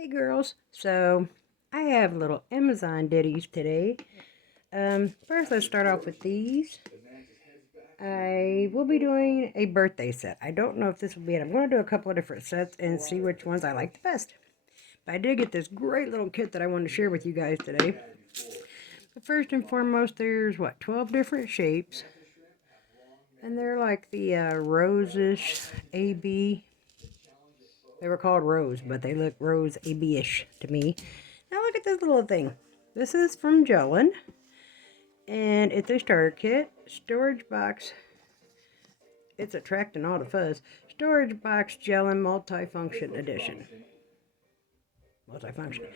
Hey girls, so I have little Amazon ditties today. First let's start off with these. I will be doing a birthday set. I don't know if this will be it. I'm going to do a couple of different sets and see which ones I like the best. But I did get this great little kit that I wanted to share with you guys today. But first and foremost, there's 12 different shapes. And they're like the rose-ish AB. They were called rose, but they look rose AB-ish to me. Now look at this little thing. This is from GELLEN, and it's a starter kit. Storage box. It's attracting all the fuzz. Storage box GELLEN multifunction edition. Multifunction.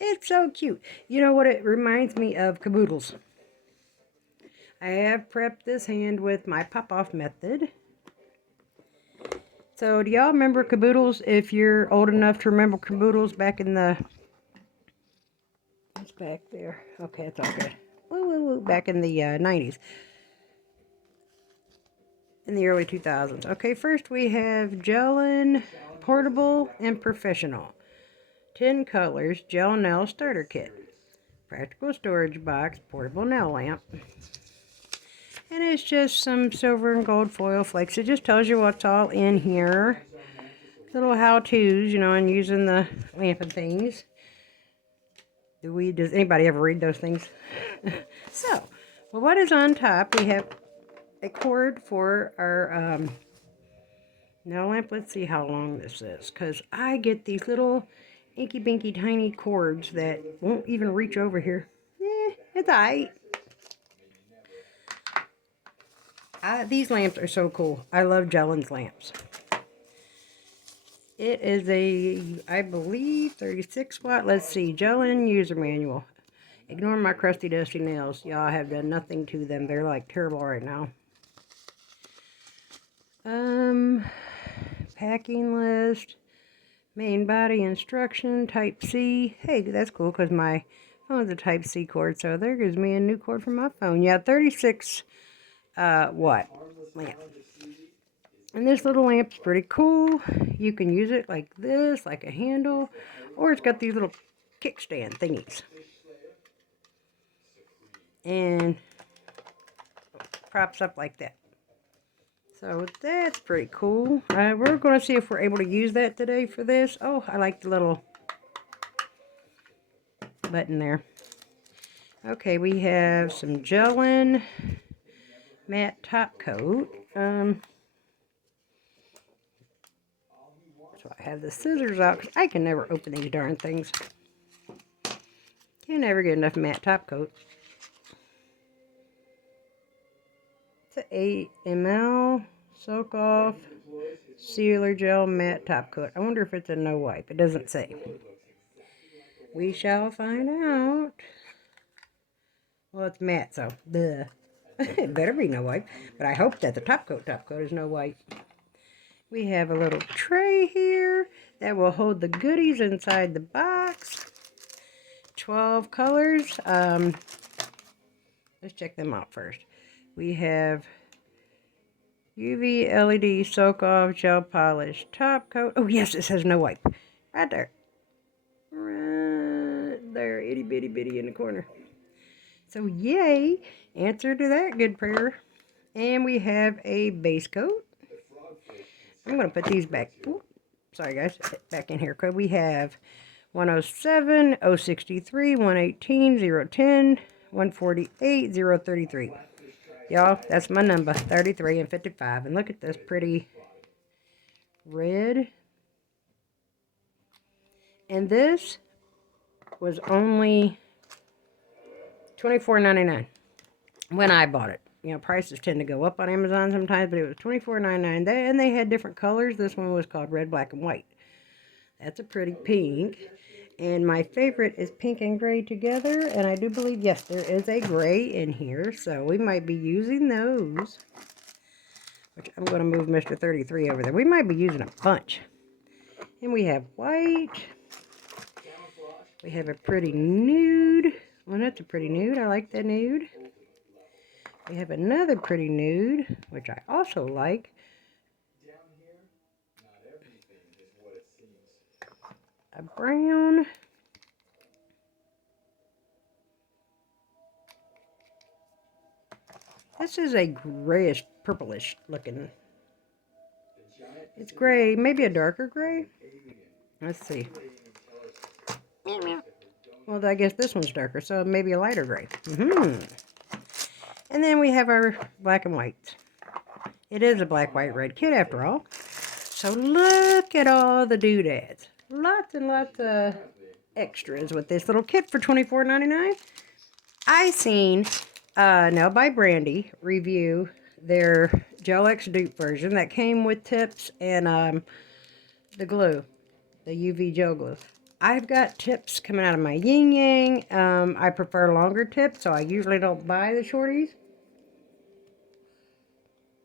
It's so cute. You know what it reminds me of? Caboodles. I have prepped this hand with my pop-off method. So do y'all remember Caboodles? If you're old enough to remember Caboodles back in the... It's back there. Okay, it's all good. Woo, woo, woo. Back in the 90s. In the early 2000s. Okay, first we have GELLEN Portable and Professional. 10 colors, gel nail starter kit. Practical storage box, portable nail lamp. And it's just some silver and gold foil flakes. It just tells you what's all in here. Little how-tos, you know, and using the lamp and things. Does anybody ever read those things? So, well, what is on top? We have a cord for our nail lamp. Let's see how long this is, because I get these little inky binky tiny cords that won't even reach over here. It's alright. These lamps are so cool. I love GELLEN's lamps. It is a, I believe, 36 watt. Let's see, GELLEN user manual. Ignore my crusty dusty nails. Y'all have done nothing to them. They're like terrible right now. Packing list. Main body instruction, Type C. Hey, that's cool because my phone's a Type C cord, so there gives me a new cord for my phone. Yeah, 36 watt lamp. And this little lamp's pretty cool. You can use it like this, like a handle, or it's got these little kickstand thingies. And props up like that. So that's pretty cool. We're going to see if we're able to use that today for this. Oh, I like the little button there. Okay, we have some GELLEN matte top coat. So I have the scissors out because I can never open these darn things. You never get enough matte top coat. It's an 8 ml soak off sealer gel matte top coat. I wonder if it's a no wipe. It doesn't say. We shall find out. Well, it's matte, so duh. It better be no wipe. But I hope that the top coat is no wipe. We have a little tray here that will hold the goodies inside the box. 12 colors. Let's check them out first. We have UV LED soak off gel polish top coat. Oh yes, it says no wipe. Right there. Right there, itty bitty bitty in the corner. So yay, answer to that good prayer. And we have a base coat. I'm going to put these back. Ooh, sorry guys, back in here. We have 107, 063, 118, 010, 148, 033. Y'all, that's my number, 33 and 55. And look at this pretty red. And this was only $24.99 when I bought it. You know, prices tend to go up on Amazon sometimes, but it was $24.99. And they had different colors. This one was called red, black, and white. That's a pretty pink. And my favorite is pink and gray together. And I do believe, yes, there is a gray in here. So we might be using those. Which I'm going to move Mr. 33 over there. We might be using a bunch. And we have white. We have a pretty nude. Well, that's a pretty nude. I like that nude. We have another pretty nude, which I also like. I brown. This is a grayish, purplish looking. It's gray, maybe a darker gray. Let's see. Well, I guess this one's darker, so maybe a lighter gray. And then we have our black and white. It is a black, white, red kit after all. So look at all the doodads. Lots and lots of extras with this little kit for $24.99. I seen Nail by Brandy review their Gel X dupe version that came with tips and the glue, the UV gel glue. I've got tips coming out of my yin yang. I prefer longer tips, so I usually don't buy the shorties.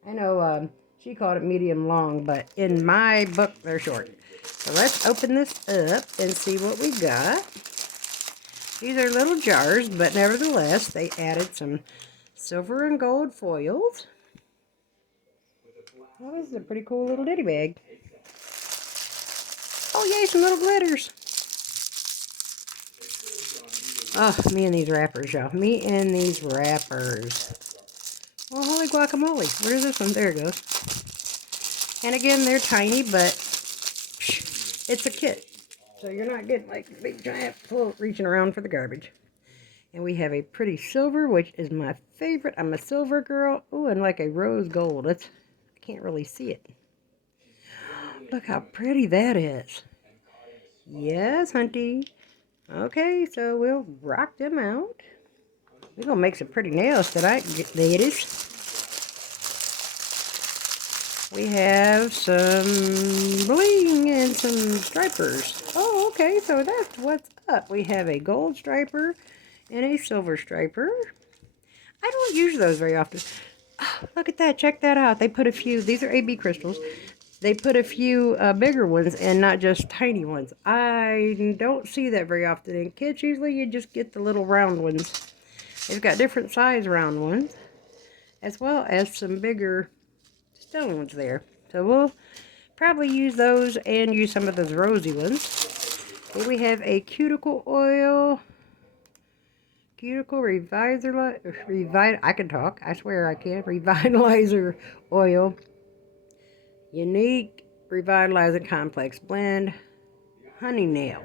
I know she called it medium long, but in my book, they're short. So let's open this up and see what we got. These are little jars, but nevertheless, they added some silver and gold foils. Oh, this is a pretty cool little ditty bag. Oh, yay, some little glitters. Oh, me and these wrappers, y'all. Me and these wrappers. Oh, holy guacamole. Where's this one? There it goes. And again, they're tiny, but it's a kit. So you're not getting like a big giant full reaching around for the garbage. And we have a pretty silver, which is my favorite. I'm a silver girl. Oh, and like a rose gold. I can't really see it. Look how pretty that is. Yes, hunty. Okay, so we'll rock them out. We're going to make some pretty nails tonight, ladies. We have some bling and some stripers. Oh, okay, so that's what's up. We have a gold striper and a silver striper. I don't use those very often. Oh, look at that. Check that out. They put a few. These are AB crystals. They put a few bigger ones and not just tiny ones. I don't see that very often in kits. Usually you just get the little round ones. They've got different size round ones, as well as some bigger stone ones there. So we'll probably use those and use some of those rosy ones. Here we have a cuticle oil. Cuticle revitalizer. I can talk. I swear I can. Revitalizer oil. Unique Revitalizing Complex Blend. Honey nail.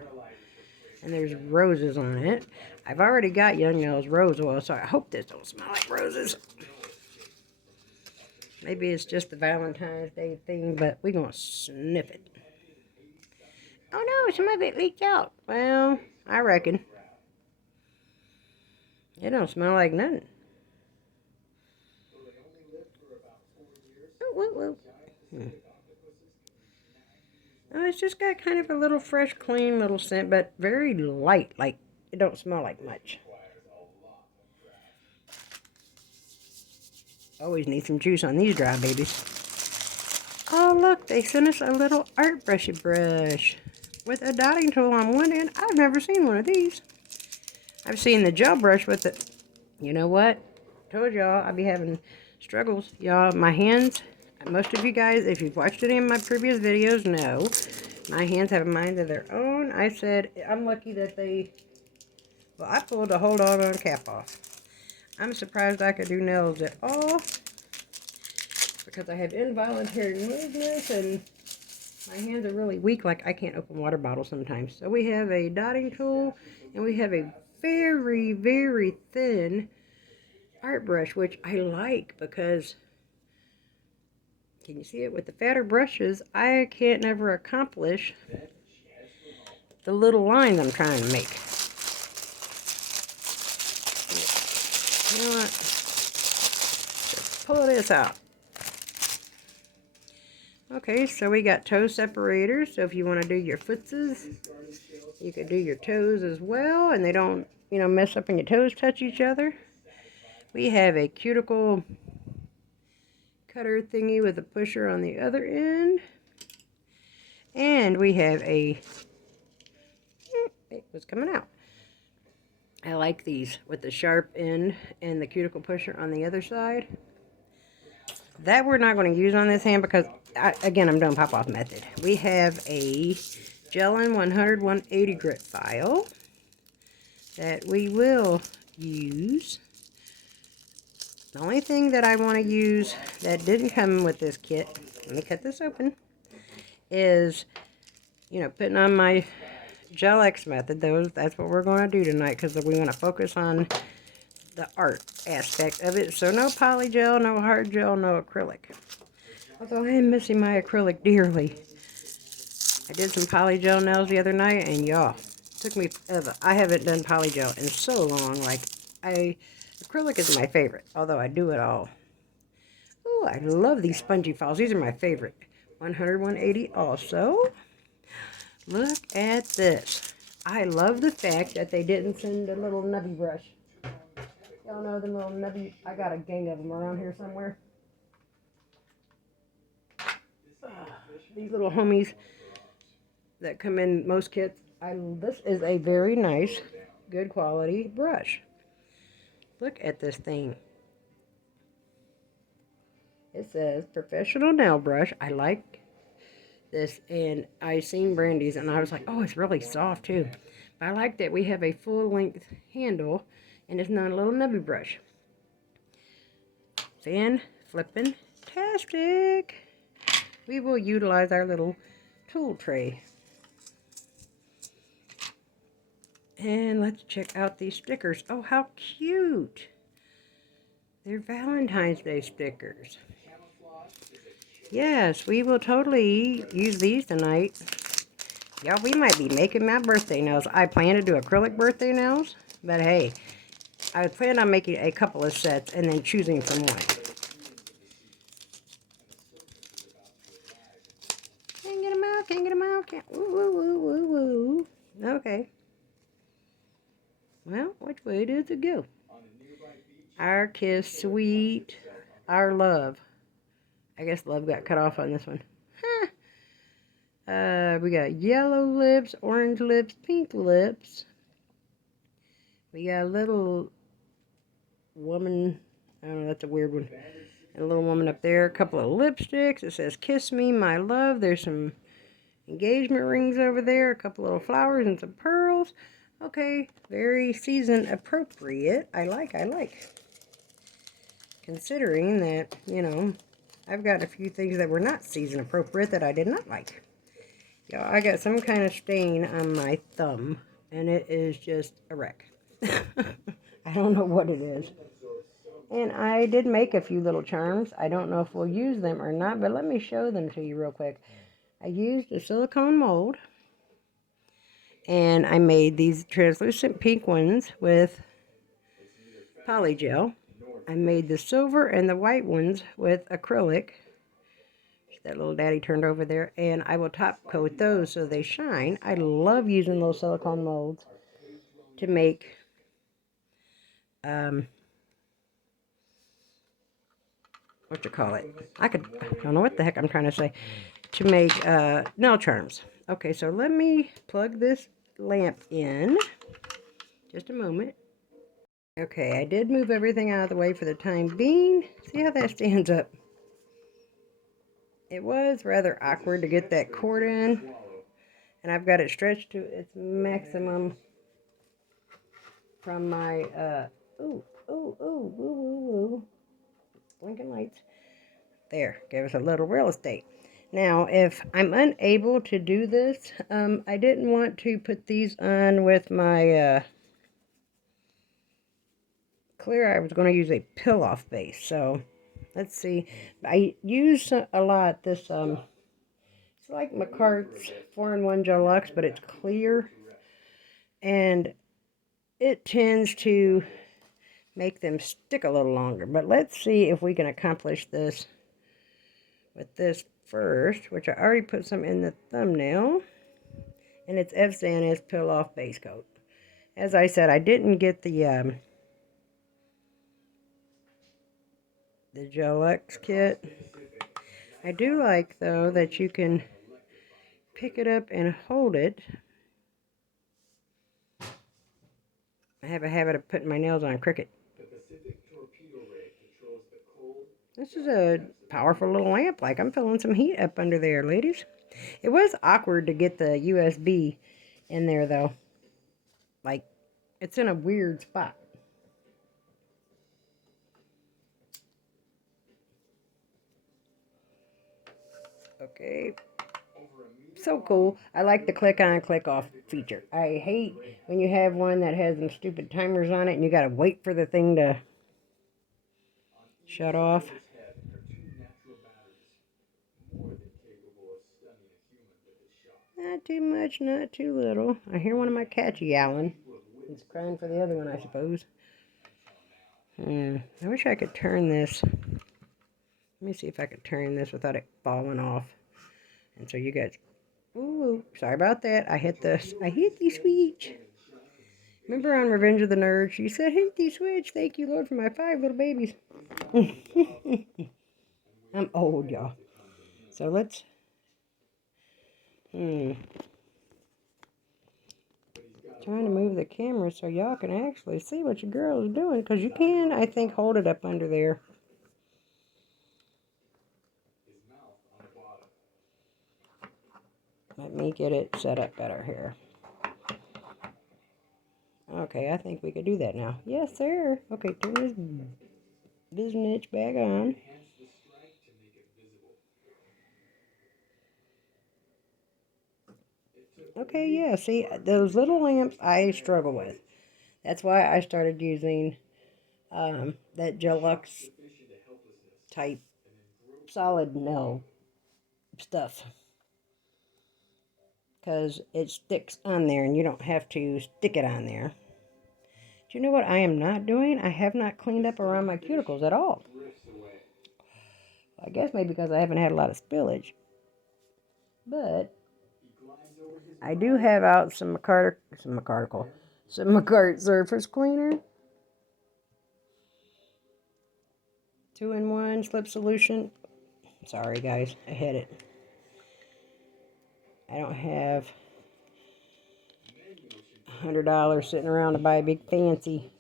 And there's roses on it. I've already got Young Nails rose oil, so I hope this don't smell like roses. Maybe it's just the Valentine's Day thing, but we're going to sniff it. Oh no, some of it leaked out. Well, I reckon. It don't smell like nothing. Oh, whoa, whoa. Oh, it's just got kind of a little fresh, clean little scent, but very light. Like, it don't smell like much. Always need some juice on these dry babies. Oh, look, they sent us a little art brushy brush with a dotting tool on one end. I've never seen one of these. I've seen the gel brush with it. You know what? Told y'all I'd be having struggles. Y'all, my hands, most of you guys, if you've watched any of my previous videos, know my hands have a mind of their own. I said, I'm lucky that well, I pulled the hold on cap off. I'm surprised I could do nails at all because I have involuntary movements and my hands are really weak, like I can't open water bottles sometimes. So we have a dotting tool and we have a very, very thin art brush, which I like because, can you see it? With the fatter brushes, I can't never accomplish the little lines I'm trying to make. You know what? Just pull this out. Okay, so we got toe separators. So if you want to do your footses, you could do your toes as well, and they don't, you know, mess up and your toes touch each other. We have a cuticle cutter thingy with a pusher on the other end. And we have it was coming out. I like these with the sharp end and the cuticle pusher on the other side. That we're not going to use on this hand because, again, I'm doing pop-off method. We have a GELLEN 100-180 grit file that we will use. The only thing that I want to use that didn't come with this kit, let me cut this open, is, you know, putting on my Gel X method. That's what we're going to do tonight, because we want to focus on the art aspect of it. So no poly gel, no hard gel, no acrylic. Although I am missing my acrylic dearly. I did some poly gel nails the other night, and y'all, took me forever. I haven't done poly gel in so long. Like, acrylic is my favorite, although I do it all. Oh, I love these spongy files. These are my favorite. 100-180 also. Look at this. I love the fact that they didn't send a little nubby brush. Y'all know the little nubby. I got a gang of them around here somewhere. These little homies that come in most kits. This is a very nice, good quality brush. Look at this thing. It says professional nail brush. I like this, and I seen Brandy's and I was like, oh, it's really soft too. But I like that we have a full length handle and it's not a little nubby brush. Fan flippin' tastic. We will utilize our little tool tray. And let's check out these stickers. Oh, how cute. They're Valentine's Day stickers. Yes, we will totally use these tonight. Y'all, we might be making my birthday nails. I plan to do acrylic birthday nails, but hey, I plan on making a couple of sets and then choosing from one. Can't get them out, can't get them out, can't. Woo, woo, woo, woo, woo. Okay. Well, which way does it go? Our kiss, sweet, our love. I guess love got cut off on this one. Huh. We got yellow lips, orange lips, pink lips. We got a little woman. I don't know, that's a weird one. And a little woman up there. A couple of lipsticks. It says, kiss me, my love. There's some engagement rings over there. A couple little flowers and some pearls. Okay, very season appropriate. I like. Considering that, you know, I've got a few things that were not season appropriate that I did not like. Y'all, I got some kind of stain on my thumb, and it is just a wreck. I don't know what it is. And I did make a few little charms. I don't know if we'll use them or not, but let me show them to you real quick. I used a silicone mold, and I made these translucent pink ones with polygel. I made the silver and the white ones with acrylic. That little daddy turned over there. And I will top coat those so they shine. I love using those silicone molds to make what you call it? I don't know what the heck I'm trying to say. To make nail charms. Okay, so let me plug this lamp in. Just a moment. Okay, I did move everything out of the way for the time being. See how that stands up? It was rather awkward to get that cord in. And I've got it stretched to its maximum from my, blinking lights. There, gave us a little real estate. Now, if I'm unable to do this, I didn't want to put these on with my, clear. I was going to use a peel-off base, so let's see. I use a lot this, it's like McCart's 4-in-1 Gel Luxe, but it's clear, and it tends to make them stick a little longer. But let's see if we can accomplish this with this first, which I already put some in the thumbnail, and it's Epson's peel-off base coat. As I said, I didn't get the Gel X kit. I do like, though, that you can pick it up and hold it. I have a habit of putting my nails on Cricut. This is a powerful little lamp. Like, I'm feeling some heat up under there, ladies. It was awkward to get the USB in there, though. Like, it's in a weird spot. Okay. So cool. I like the click on, click off feature. I hate when you have one that has them stupid timers on it and you gotta wait for the thing to shut off. Not too much, not too little. I hear one of my cats yowling. He's crying for the other one, I suppose. I wish I could turn this. Let me see if I could turn this without it falling off. And so you guys... Ooh, sorry about that. I hit the switch. Remember on Revenge of the Nerds, she said, hit the switch. Thank you, Lord, for my 5 little babies. I'm old, y'all. So let's... Trying to move the camera so y'all can actually see what your girl is doing. Because you can, I think, hold it up under there. Let me get it set up better here. Okay, I think we could do that now. Yes, sir. Okay, turn this business back on. Okay, yeah, see, those little lamps I struggle with. That's why I started using that Gelux type solid nail stuff. Because it sticks on there and you don't have to stick it on there. Do you know what I am not doing? I have not cleaned up around my cuticles at all. I guess maybe because I haven't had a lot of spillage. But I do have out some McCart surface cleaner. 2-in-1 slip solution. Sorry guys, I hit it. I don't have $100 sitting around to buy a big fancy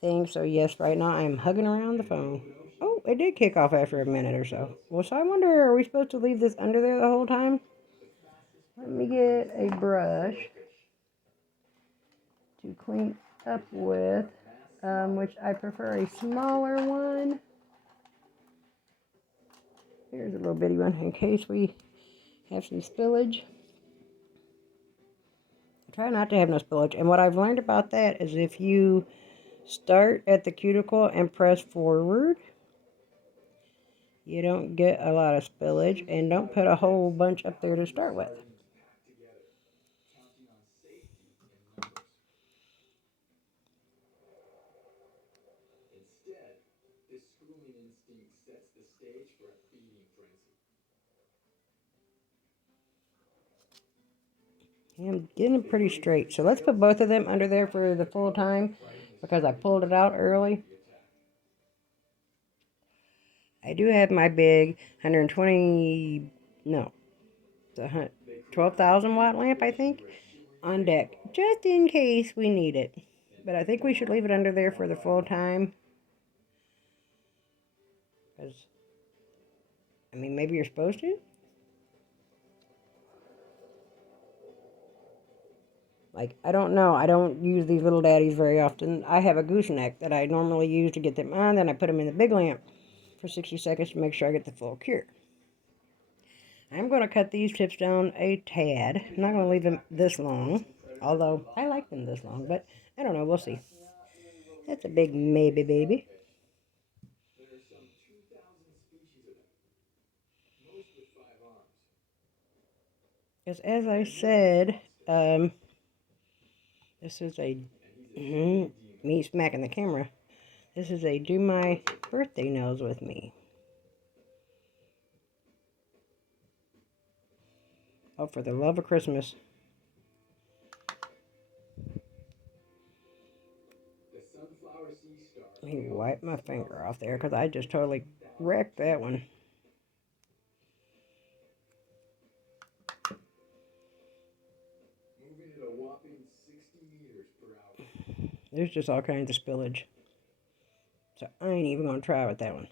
thing. So yes, right now I'm hugging around the phone. Oh, it did kick off after a minute or so. Well, so I wonder, are we supposed to leave this under there the whole time? Let me get a brush to clean up with, which I prefer a smaller one. Here's a little bitty one in case we have some spillage. Try not to have no spillage. And what I've learned about that is if you start at the cuticle and press forward, you don't get a lot of spillage, and don't put a whole bunch up there to start with. I'm getting it pretty straight. So let's put both of them under there for the full time because I pulled it out early. I do have my big 120, no, the 12,000 watt lamp, I think, on deck, just in case we need it. But I think we should leave it under there for the full time. Because, I mean, maybe you're supposed to. Like, I don't know. I don't use these little daddies very often. I have a gooseneck that I normally use to get them on. Then I put them in the big lamp for 60 seconds to make sure I get the full cure. I'm going to cut these tips down a tad. I'm not going to leave them this long. Although, I like them this long. But, I don't know. We'll see. That's a big maybe, baby. Because as I said, this is a... me smacking the camera. This is a do my birthday nails with me. Oh, for the love of Christmas. Let me wipe my finger off there because I just totally wrecked that one. There's just all kinds of spillage. So I ain't even going to try with that one.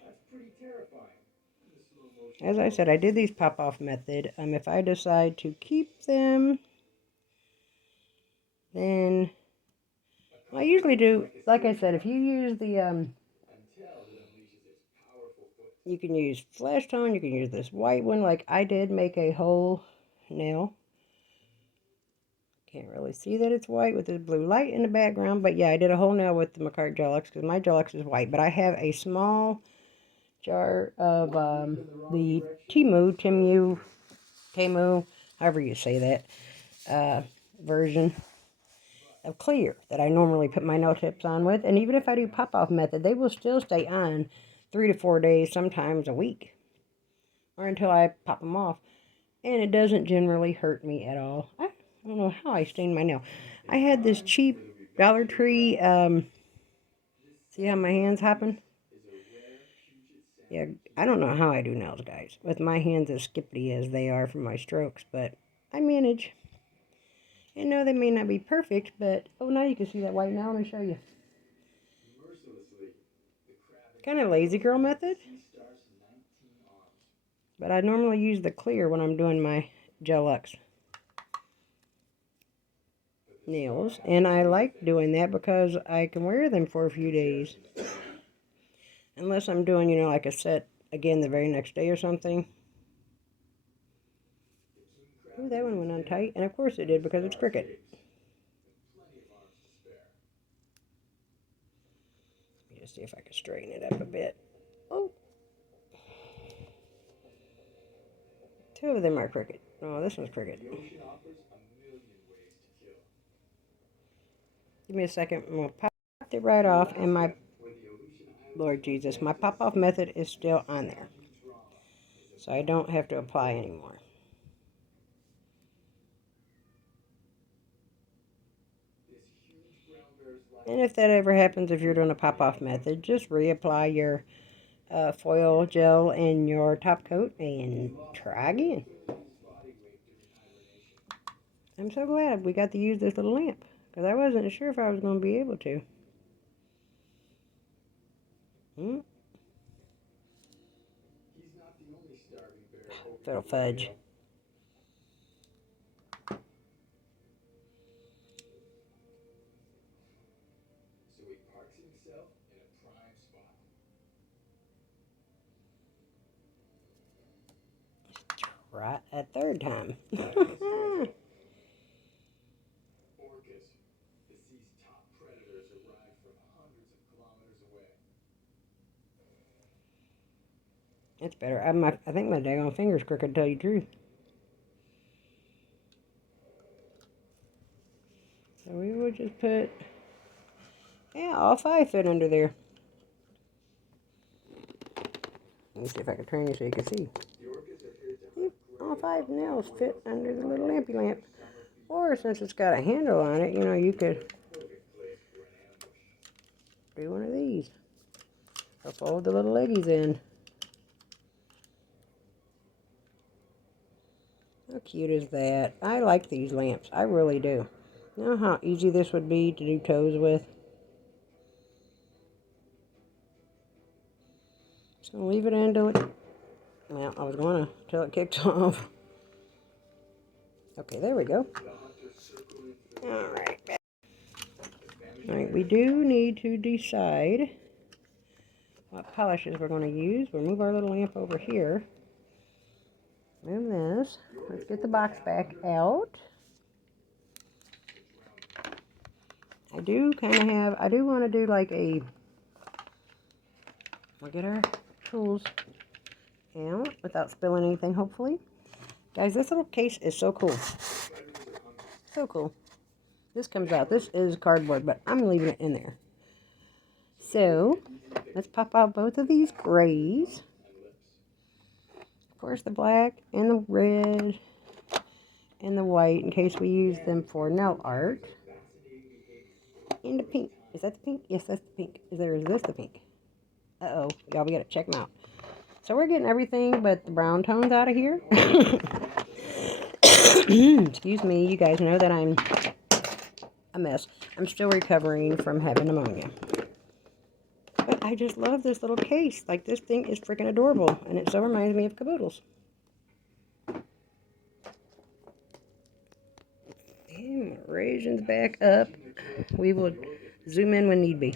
As I said, I did these pop-off method. If I decide to keep them, then well, I usually do, like I said, if you use the, you can use flash tone, you can use this white one, like I did make a whole nail. Can't really see that it's white with this blue light in the background, but yeah, I did a whole nail with the McCart Gel-X because my Gel-X is white, but I have a small jar of the Temu, however you say that, version of clear that I normally put my nail tips on with. And even if I do pop-off method, they will still stay on 3 to 4 days, sometimes a week, or until I pop them off. And it doesn't generally hurt me at all. I don't know how I stained my nail. I had this cheap Dollar Tree, see how my hand's hopping? Yeah, I don't know how I do nails, guys, with my hands as skippity as they are from my strokes, but I manage. And no, they may not be perfect, but oh, now you can see that white nail. Let me show you. Kind of lazy girl method, but I normally use the clear when I'm doing my Gel-X nails, and I like doing that because I can wear them for a few days. Unless I'm doing, you know, like a set again the very next day or something. Ooh, that one went on tight, and of course it did because it's Cricut. Let me just see if I can straighten it up a bit. Oh, two of them are Cricut. Oh, this one's Cricut. Give me a second. I'm going to pop it right off, and my, Lord Jesus, my pop-off method is still on there. So I don't have to apply anymore. And if that ever happens, if you're doing a pop-off method, just reapply your foil gel in your top coat and try again. I'm so glad we got to use this little lamp because I wasn't sure if I was going to be able to. Little fudge. Right, a third time. That's better. I think my daggone finger's crooked, to tell you the truth. So we will just put, yeah, all 5 fit under there. Let me see if I can turn you so you can see. Yep, all 5 nails fit under the little lampy lamp. Or since it's got a handle on it, you know, you could do one of these. Or fold the little leggies in. How cute is that? I like these lamps. I really do. You know how easy this would be to do toes with? Just going to leave it until it... Well, I was going to till it kicks off. Okay, there we go. Alright. Alright, we do need to decide what polishes we're going to use. We'll move our little lamp over here. Move this. Let's get the box back out. I do kind of have, I do want to do like a, we'll get our tools out without spilling anything, hopefully. Guys, this little case is so cool. So cool. This comes out. This is cardboard, but I'm leaving it in there. So, let's pop out both of these grays. Of course, the black and the red and the white in case we use them for nail art. And the pink. Is that the pink? Yes, that's the pink. Is this the pink? Uh-oh. Y'all, we gotta check them out. So we're getting everything but the brown tones out of here. Excuse me. You guys know that I'm a mess. I'm still recovering from having pneumonia. But I just love this little case. Like, this thing is freaking adorable. And it so reminds me of Caboodles. And raisins back up. We will zoom in when need be.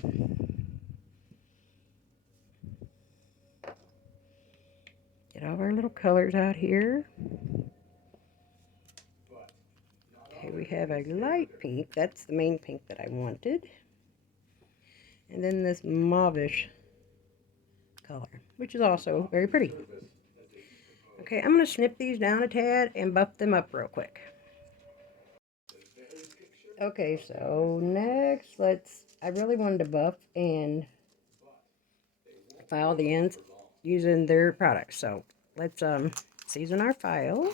Get all of our little colors out here. Okay, we have a light pink. That's the main pink that I wanted. And then this mauvish color, which is also very pretty. Okay, I'm going to snip these down a tad and buff them up real quick. Okay, so next, I really wanted to buff and file the ends using their products. So let's season our file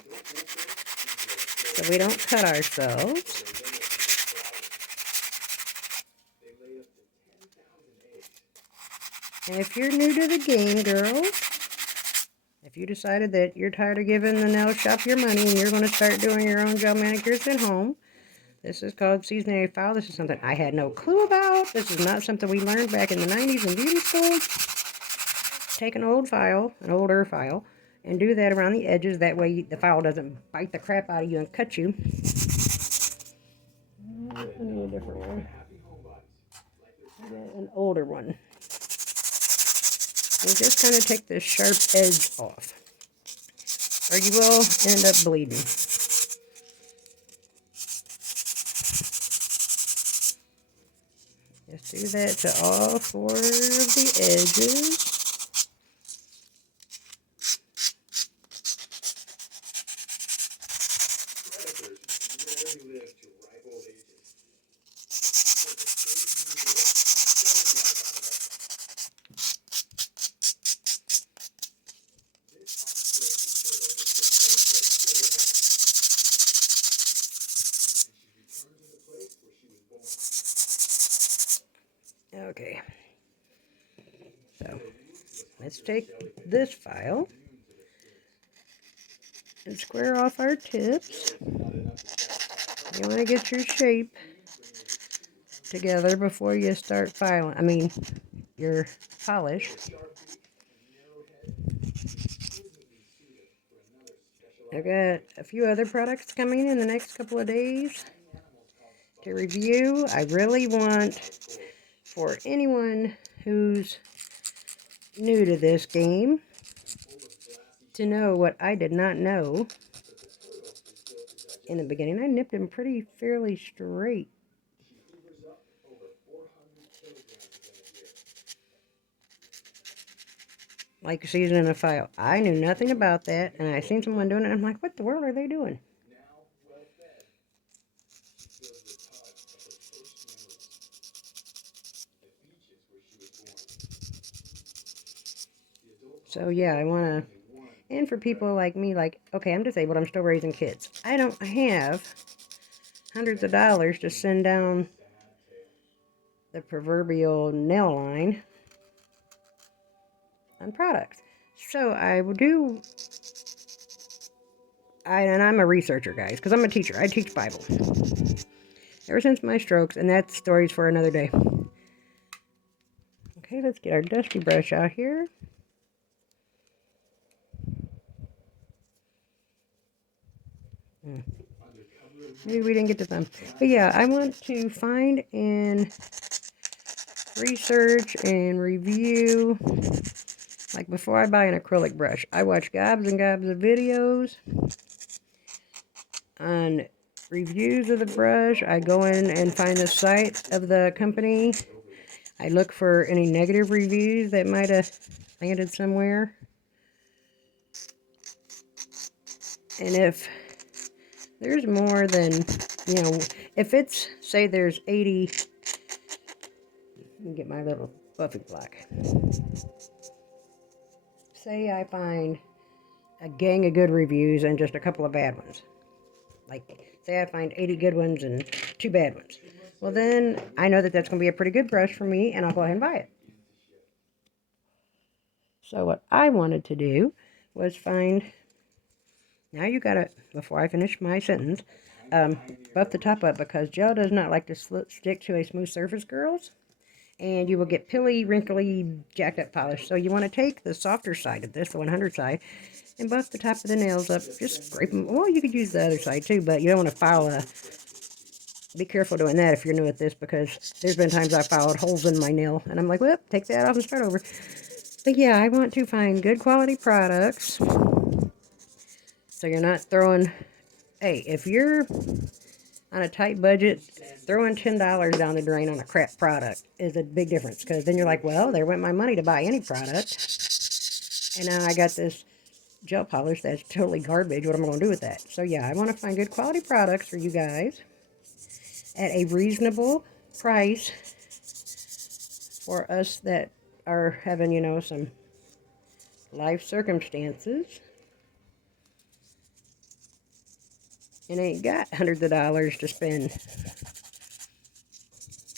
so we don't cut ourselves. And if you're new to the game, girls, if you decided that you're tired of giving the nail shop your money and you're going to start doing your own gel manicures at home, this is called seasoning a file. This is something I had no clue about. This is not something we learned back in the 90s in beauty school. Take an older file, and do that around the edges. That way the file doesn't bite the crap out of you and cut you. I need a different one. An older one. And just kind of take the sharp edge off, or you will end up bleeding. Just do that to all 4 of the edges. Okay, so let's take this file and square off our tips. You want to get your shape together before you start filing. Your polish. I've got a few other products coming in the next couple of days to review. I really want, for anyone who's new to this game, to know what I did not know in the beginning. I nipped them fairly straight. Like seasoning a file. I knew nothing about that, and I seen someone doing it, and I'm like, what the world are they doing? So yeah, I want to, and for people like me, like, okay, I'm disabled, I'm still raising kids. I don't have hundreds of dollars to send down the proverbial nail line on products. So I will do, and I'm a researcher, guys, because I'm a teacher. I teach Bible. Ever since my strokes, and that's stories for another day. Okay, let's get our dusty brush out here. Maybe we didn't get to them. But yeah, I want to find and research and review. Like before I buy an acrylic brush, I watch gobs and gobs of videos on reviews of the brush. I go in and find the site of the company. I look for any negative reviews that might have landed somewhere. And if there's more than, if it's, say there's 80, let me get my little buffing block. Say I find a gang of good reviews and just a couple of bad ones. Like, say I find 80 good ones and 2 bad ones. Well, then I know that that's going to be a pretty good brush for me, and I'll go ahead and buy it. So what I wanted to do was find, now you got to, before I finish my sentence, buff the top up, because gel does not like to stick to a smooth surface, girls. and you will get pilly, wrinkly, jacked up polish. So you want to take the softer side of this, the 100 side, and buff the top of the nails up. Just scrape them. Well, you could use the other side too, but you don't want to file be careful doing that if you're new at this, because there's been times I filed holes in my nail, and I'm like, well, take that off and start over. But yeah, I want to find good quality products, so you're not throwing, hey, if you're on a tight budget, throwing $10 down the drain on a crap product is a big difference, because then you're like, well, there went my money to buy any product, and now I got this gel polish that's totally garbage. What am I going to do with that? So yeah, I want to find good quality products for you guys at a reasonable price for us that are having, you know, some life circumstances and ain't got hundreds of dollars to spend.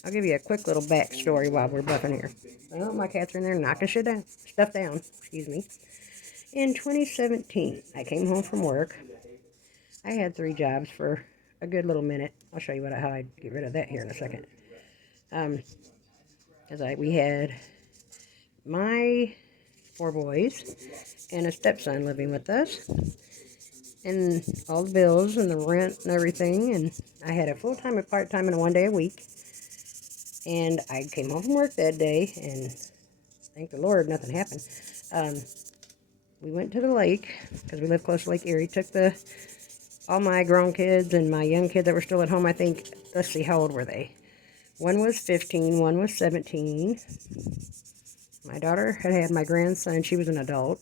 I'll give you a quick little backstory while we're buffing here. Oh, my cats are in there knocking stuff down, excuse me. In 2017, I came home from work. I had 3 jobs for a good little minute. I'll show you how I get rid of that here in a second. Because we had my 4 boys and a stepson living with us, and all the bills and the rent and everything, and I had a full-time, a part-time, and a 1 day a week. And I came home from work that day, and thank the Lord nothing happened. We went to the lake because we live close to Lake Erie. Took all my grown kids and my young kids that were still at home. I think, let's see, how old were they? One was 15, one was 17. My daughter had my grandson. She was an adult.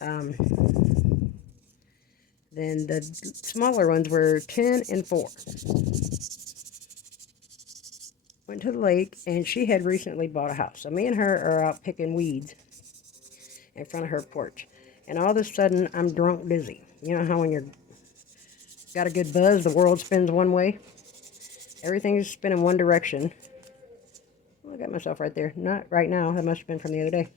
Then the smaller ones were 10 and 4. Went to the lake, and she had recently bought a house. So me and her are out picking weeds in front of her porch. And all of a sudden, I'm drunk dizzy. You know how when you're got a good buzz, the world spins one way? Everything's spinning one direction. Well, I got myself right there. Not right now. That must have been from the other day.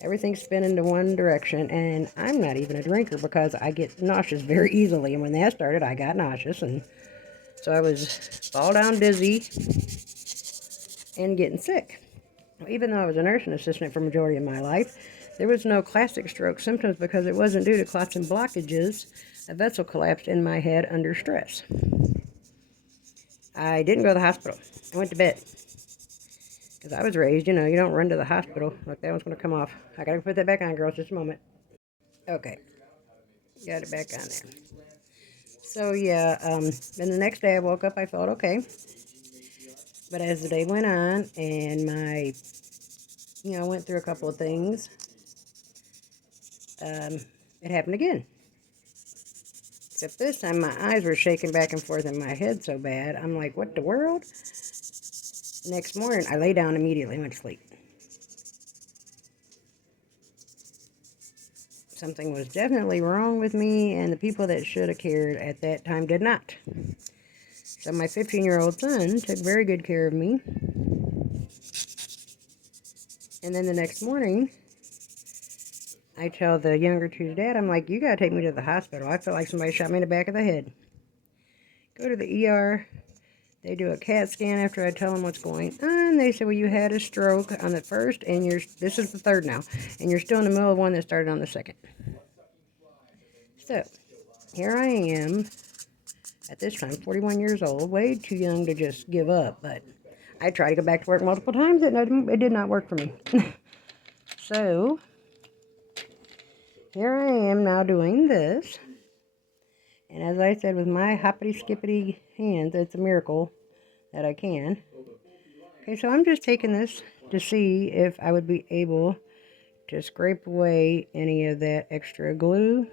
Everything's spinning to one direction, and I'm not even a drinker because I get nauseous very easily. And when that started, I got nauseous, and so I was fall down dizzy and getting sick. Even though I was a nursing assistant for the majority of my life, there was no classic stroke symptoms because it wasn't due to clots and blockages. A vessel collapsed in my head under stress. I didn't go to the hospital. I went to bed. Because I was raised, you know, you don't run to the hospital. Look, that one's going to come off. I got to put that back on, girls, just a moment. Okay. Got it back on there. So, yeah, then the next day I woke up, I felt okay. But as the day went on and I went through a couple of things, it happened again. Except this time my eyes were shaking back and forth in my head so bad. I'm like, what the world? Next morning, I lay down immediately and went to sleep. Something was definitely wrong with me, and the people that should have cared at that time did not. So my 15-year-old son took very good care of me. And then the next morning, I tell the younger two's dad, I'm like, you got to take me to the hospital. I feel like somebody shot me in the back of the head. Go to the ER. They do a CAT scan after I tell them what's going on. They say, well, you had a stroke on the first, and this is the third now, and you're still in the middle of one that started on the second. So, here I am, at this time, 41 years old, way too young to just give up, but I tried to go back to work multiple times. It did not work for me. So, here I am now doing this. And as I said, with my hoppity-skippity hands, it's a miracle that I can. Okay, so I'm just taking this to see if I would be able to scrape away any of that extra glue.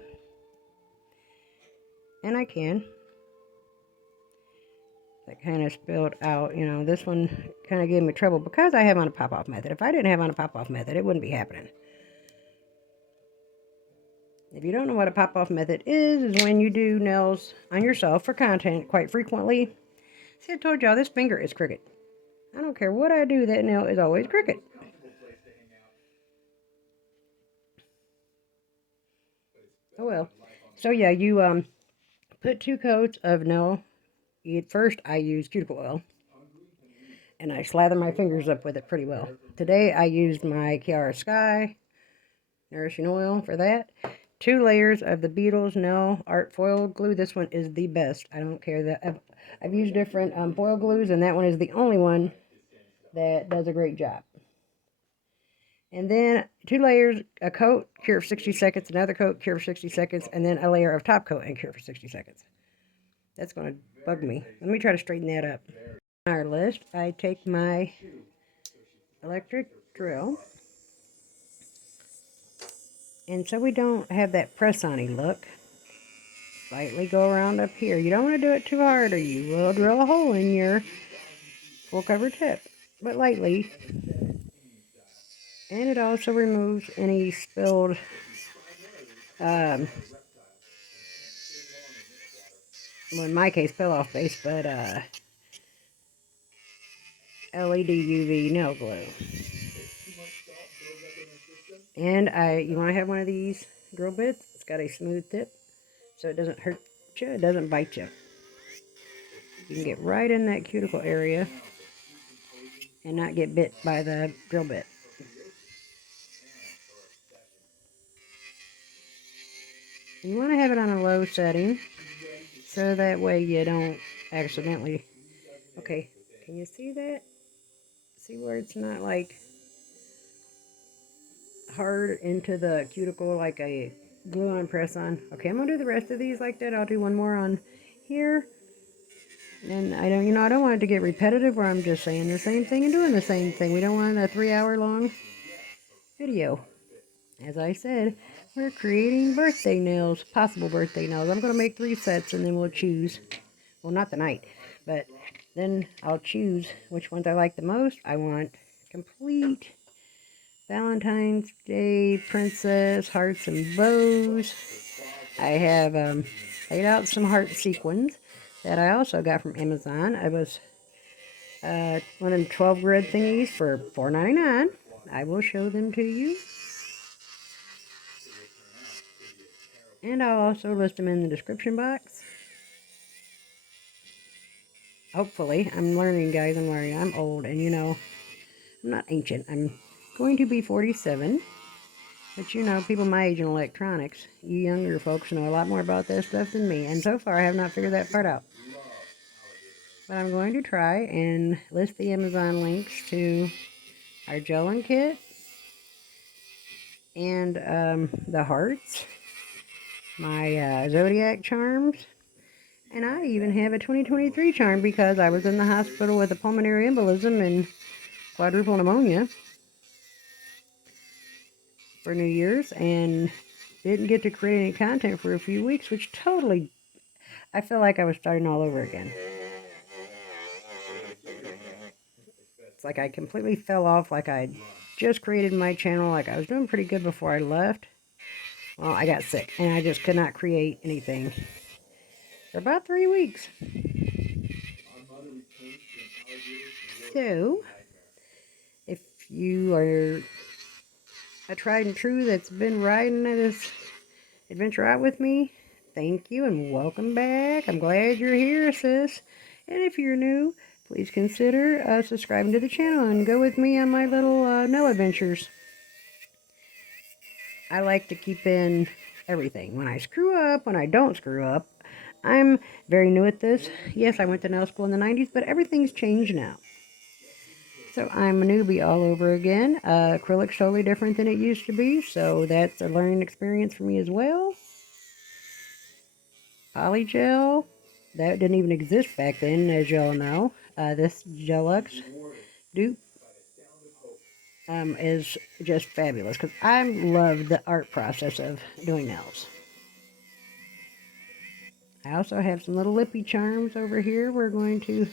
And I can. That kind of spilled out. You know, this one kind of gave me trouble because I have on a pop-off method. If I didn't have on a pop-off method, it wouldn't be happening. If you don't know what a pop-off method is when you do nails on yourself for content quite frequently. See, I told y'all this finger is crooked. I don't care what I do, that nail is always crooked. Oh well. So yeah, you put 2 coats of nail. At first I use cuticle oil. and I slather my fingers up with it pretty well. Today I used my Kiara Sky Nourishing Oil for that. 2 layers of the Beetles Nail Art Foil Glue. This one is the best. I don't care that I've used different foil glues, and that one is the only one that does a great job. And then 2 layers, a coat, cure for 60 seconds, another coat, cure for 60 seconds, and then a layer of top coat and cure for 60 seconds. That's going to bug me. Let me try to straighten that up. On our list, I take my electric drill, and so we don't have that press-on-y look, lightly go around up here. You don't want to do it too hard or you will drill a hole in your full cover tip, but lightly. And it also removes any spilled well, in my case, peel off base, but LED UV nail glue. And you want to have one of these drill bits. It's got a smooth tip, so it doesn't hurt you, it doesn't bite you. You can get right in that cuticle area and not get bit by the drill bit. You want to have it on a low setting, so that way you don't accidentally... Okay, can you see that? See where it's not like hard into the cuticle like a glue-on press-on? Okay, I'm going to do the rest of these like that. I'll do one more on here. And I don't want it to get repetitive where I'm just saying the same thing and doing the same thing. We don't want a 3-hour long video. As I said, we're creating birthday nails, possible birthday nails. I'm going to make 3 sets and then we'll choose. Well, not tonight, but then I'll choose which ones I like the most. I want complete Valentine's Day princess hearts and bows. I have laid out some heart sequins that I also got from Amazon. I was one of them 12 grid thingies for $4.99. I will show them to you. And I'll also list them in the description box. Hopefully. I'm learning, guys. I'm learning. I'm old, and I'm not ancient. I'm going to be 47. But people my age in electronics, you younger folks know a lot more about that stuff than me. And so far, I have not figured that part out. But I'm going to try and list the Amazon links to our GELLEN kit and the hearts, my Zodiac charms, and I even have a 2023 charm because I was in the hospital with a pulmonary embolism and quadruple pneumonia for New Year's and didn't get to create any content for a few weeks, which totally, I feel like I was starting all over again. It's like I completely fell off, like I just created my channel, like I was doing pretty good before I left. Well, I got sick and I just could not create anything for about 3 weeks. So, if you are a tried and true that's been riding this adventure out with me, thank you and welcome back. I'm glad you're here, sis. And if you're new, please consider subscribing to the channel and go with me on my little nail adventures. I like to keep in everything. When I screw up, when I don't screw up. I'm very new at this. Yes, I went to nail school in the 90s, but everything's changed now. So I'm a newbie all over again. Acrylic's totally different than it used to be, so that's a learning experience for me as well. Polygel, that didn't even exist back then, as y'all know. This Gelux dupe is just fabulous because I love the art process of doing nails. I also have some little lippy charms over here. We're going to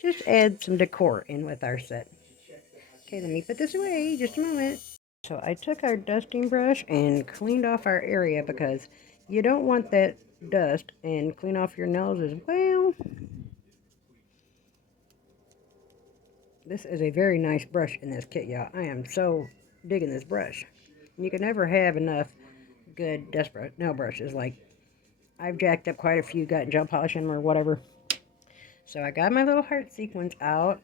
just add some decor in with our set. Okay, let me put this away just a moment. So I took our dusting brush and cleaned off our area because you don't want that dust and clean off your nails as well. This is a very nice brush in this kit, y'all. I am so digging this brush. You can never have enough good nail brushes. Like, I've jacked up quite a few, got gel polish in them or whatever. So I got my little heart sequins out.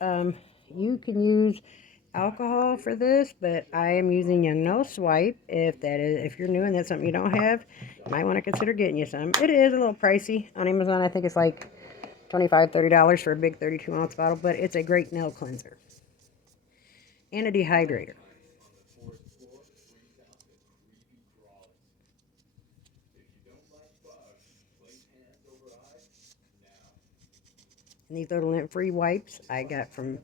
You can use alcohol for this, but I am using a no swipe. If you're new and that's something you don't have, you might want to consider getting you some. It is a little pricey on Amazon. I think it's like $25, $30 for a big 32-ounce bottle, but it's a great nail cleanser and a dehydrator. And these little lint-free wipes I got from,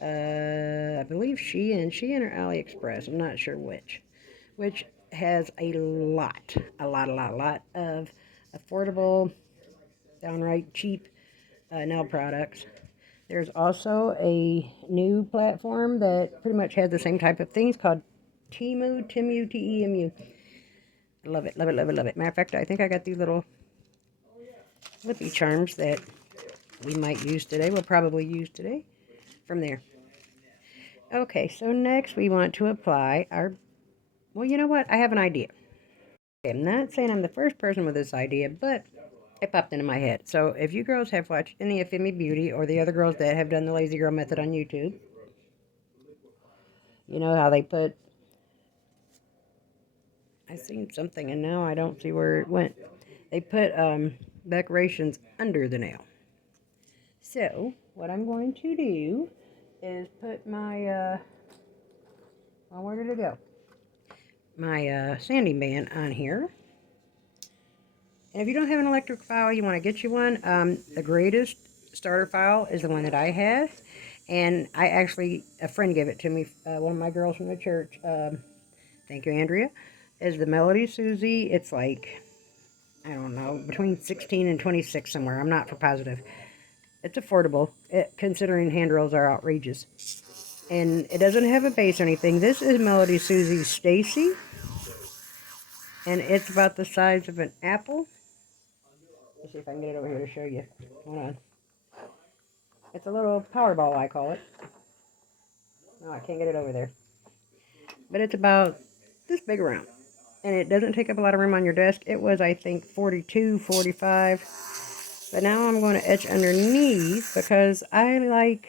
I believe Shein or AliExpress. I'm not sure which has a lot of affordable, downright cheap nail products. There's also a new platform that pretty much has the same type of things called Temu, T-E-M-U. Love it, love it, love it, love it. Matter of fact, I think I got these little lippy charms that we might use today. We'll probably use today from there. Okay, so next we want to apply our, well, you know what? I have an idea. Okay, I'm not saying I'm the first person with this idea, but it popped into my head. So if you girls have watched any of Femi Beauty or the other girls that have done the Lazy Girl method on YouTube, you know how they put, I seen something and now I don't see where it went. They put decorations under the nail. So what I'm going to do is put my, well, where did it go? My sanding band on here. And if you don't have an electric file, you want to get you one. The greatest starter file is the one that I have. And a friend gave it to me, one of my girls from the church, thank you, Andrea, is the Melody Susie. It's like, I don't know, between 16 and 26 somewhere. I'm not for positive. It's affordable, considering handrails are outrageous. And it doesn't have a base or anything. This is Melody Susie Stacy. And it's about the size of an apple. Let's see if I can get it over here to show you. Hold on. It's a little Powerball, I call it. No, I can't get it over there. But it's about this big around. And it doesn't take up a lot of room on your desk. It was, I think, 42, 45. But now I'm going to etch underneath because I like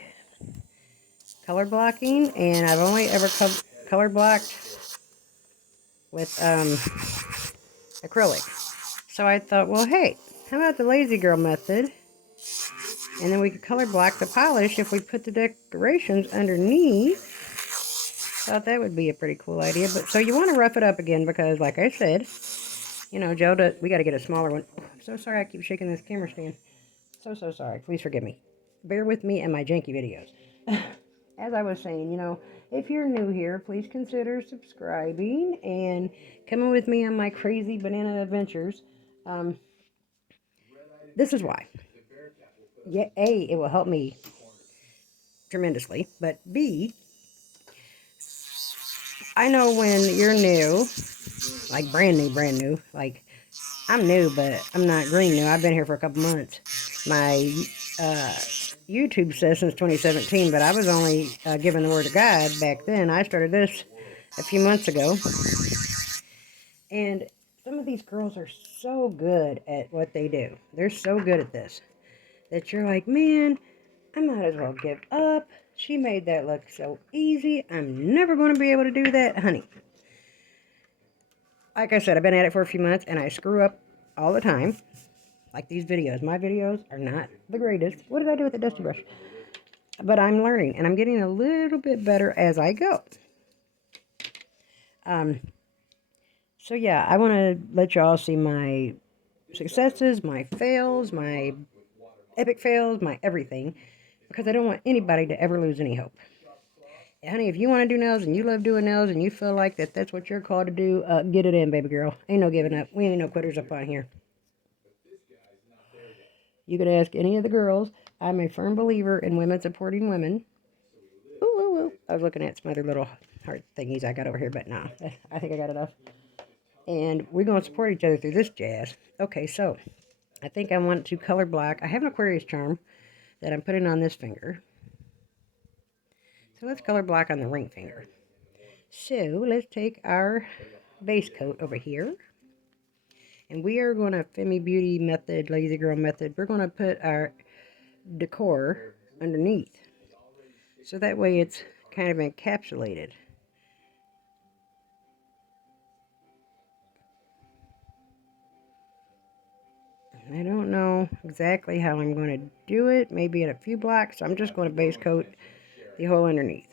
color blocking. And I've only ever color blocked with acrylic. So I thought, well, hey, how about the Lazy Girl method? And then we could color block the polish if we put the decorations underneath. Thought that would be a pretty cool idea. But so you want to rough it up again because, like I said, you know, we got to get a smaller one. I'm so sorry I keep shaking this camera stand. So sorry. Please forgive me. Bear with me and my janky videos. As I was saying, you know, if you're new here, please consider subscribing and coming with me on my crazy banana adventures. This is why. Yeah, A, it will help me tremendously, but B, I know when you're new, like brand new, like I'm new, but I'm not green new. I've been here for a couple months. My YouTube says since 2017, but I was only given the Word of God back then. I started this a few months ago. And some of these girls are so good at what they do. They're so good at this that you're like, man, I might as well give up. She made that look so easy. I'm never going to be able to do that. Honey, like I said, I've been at it for a few months and I screw up all the time. Like these videos. My videos are not the greatest. What did I do with the dusty brush? But I'm learning and I'm getting a little bit better as I go. So yeah, I want to let y'all see my successes, my fails, my epic fails, my everything. Because I don't want anybody to ever lose any hope. Honey, if you want to do nails and you love doing nails and you feel like that's what you're called to do, get it in, baby girl. Ain't no giving up. We ain't no quitters up on here. You could ask any of the girls. I'm a firm believer in women supporting women. Ooh, ooh, ooh. I was looking at some other little heart thingies I got over here, but nah, I think I got enough. And we're going to support each other through this jazz. Okay, so I think I want to color block. I have an Aquarius charm that I'm putting on this finger. So let's color block on the ring finger. So let's take our base coat over here. And we are going to Femi Beauty method, Lazy Girl method. We're going to put decor underneath. So that way it's kind of encapsulated. I don't know exactly how I'm going to do it. Maybe in a few blocks. I'm just going to base coat the whole underneath.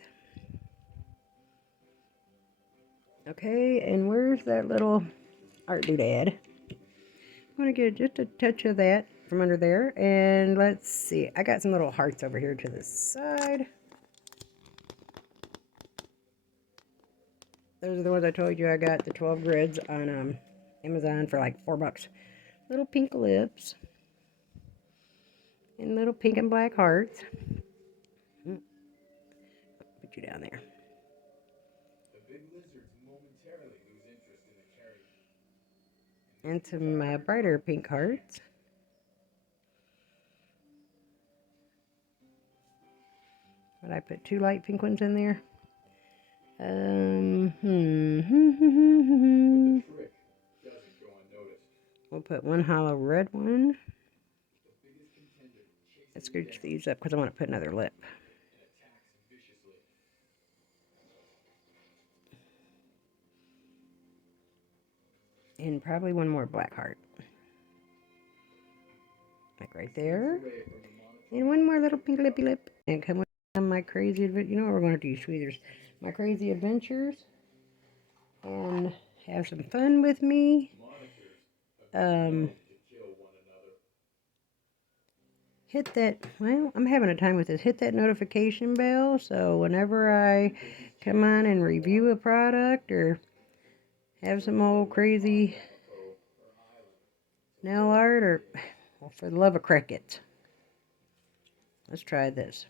Okay, and where's that little art doodad? I'm going to get just a touch of that from under there. And let's see. I got some little hearts over here to the side. Those are the ones I told you I got the 12 grids on Amazon for like $4. Little pink lips. And little pink and black hearts. Put you down there. And some brighter pink hearts. But I put 2 light pink ones in there. We'll put 1 hollow red one. Let's scooch these up because I want to put another lip. And probably 1 more black heart. Like right there. And 1 more little pink lippy lip. And come on my crazy adventure. You know what we're going to do, tweezers. My crazy adventures. And have some fun with me. Hit that, well, I'm having a time with this. Hit that notification bell so whenever I come on and review a product or have some old crazy nail art or, well, for the love of crickets. Let's try this.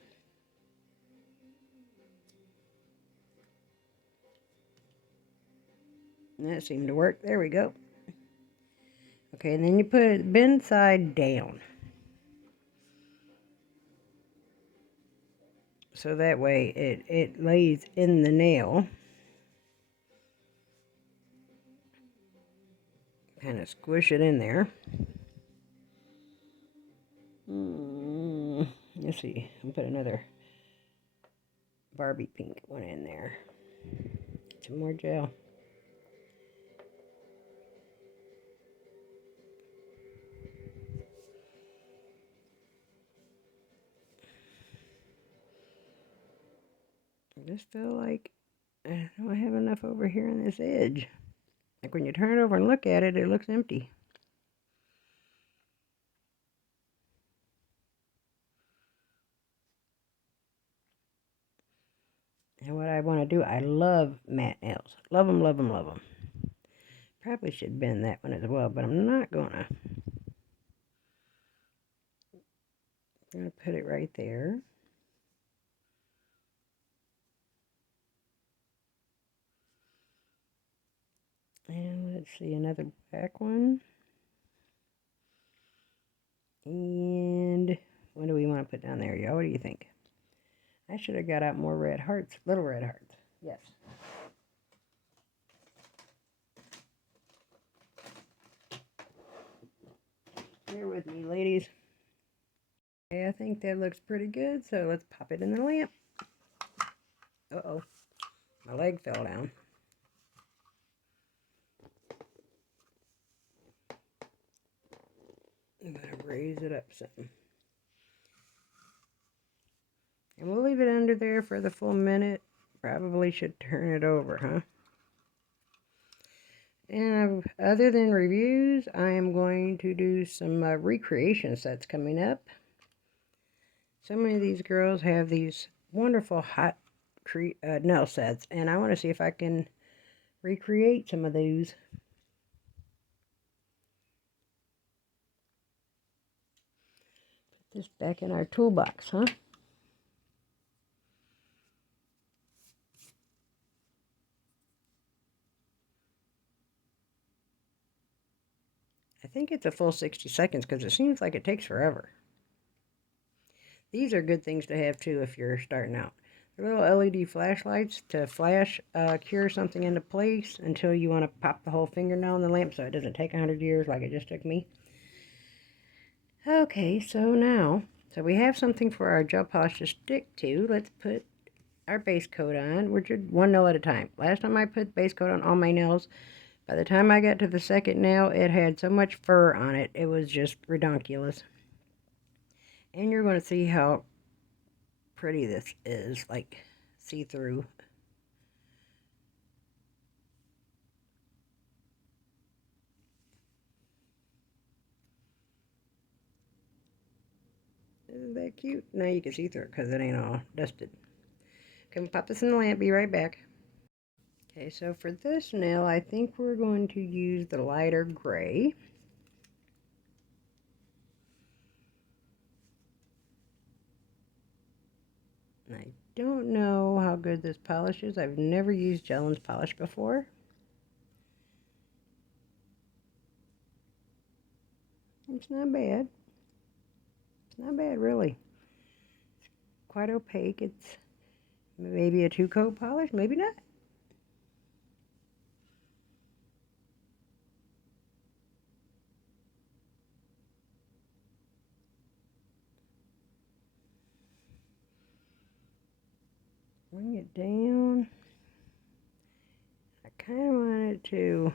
That seemed to work. There we go. Okay, and then you put it bend side down. So that way it lays in the nail. Kind of squish it in there. Let's see. I'll put another Barbie pink one in there. Some more gel. I just feel like I don't have enough over here on this edge. Like when you turn it over and look at it, it looks empty. And what I want to do, I love matte nails. Love them, love them, love them. Probably should bend that one as well, but I'm not gonna. I'm gonna put it right there. And let's see, another black one. And what do we want to put down there, y'all? What do you think? I should have got out more red hearts, little red hearts. Yes. Bear with me, ladies. Okay, I think that looks pretty good, so let's pop it in the lamp. Uh-oh, my leg fell down. I'm going to raise it up some. And we'll leave it under there for the full minute. Probably should turn it over, huh? And other than reviews, I am going to do some recreation sets coming up. So many of these girls have these wonderful hot nail sets, and I want to see if I can recreate some of those. Put this back in our toolbox, huh? I think it's a full 60 seconds because it seems like it takes forever. These are good things to have too if you're starting out. They're little LED flashlights to flash cure something into place until you want to pop the whole fingernail in the lamp so it doesn't take 100 years like it just took me. Okay, so now So we have something for our gel polish to stick to. Let's put our base coat on. We're just one nail at a time. Last time I put base coat on all my nails, by the time I got to the second nail, it had so much fur on it. It was just redonkulous. And you're going to see how pretty this is, like see-through. Isn't that cute? Now you can see through it because it ain't all dusted. Okay, we'll pop this in the lamp. Be right back. Okay, so for this nail, I think we're going to use the lighter gray. I don't know how good this polish is. I've never used GELLEN's polish before. It's not bad. It's not bad, really. It's quite opaque. It's maybe a 2-coat polish, maybe not. Bring it down. I kind of wanted to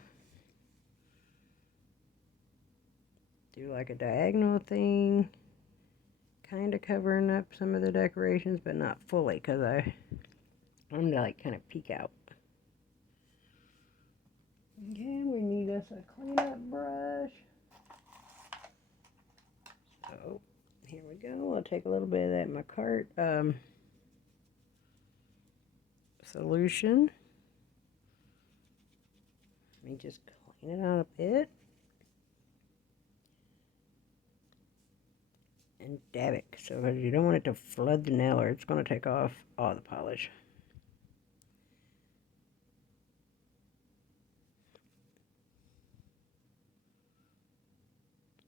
do like a diagonal thing, kind of covering up some of the decorations, but not fully, because I'm to like kind of peek out. Okay, we need us a cleanup brush. So here we go. I'll take a little bit of that in my cart solution. Let me just clean it out a bit. And dab it, so you don't want it to flood the nail or it's going to take off all the polish.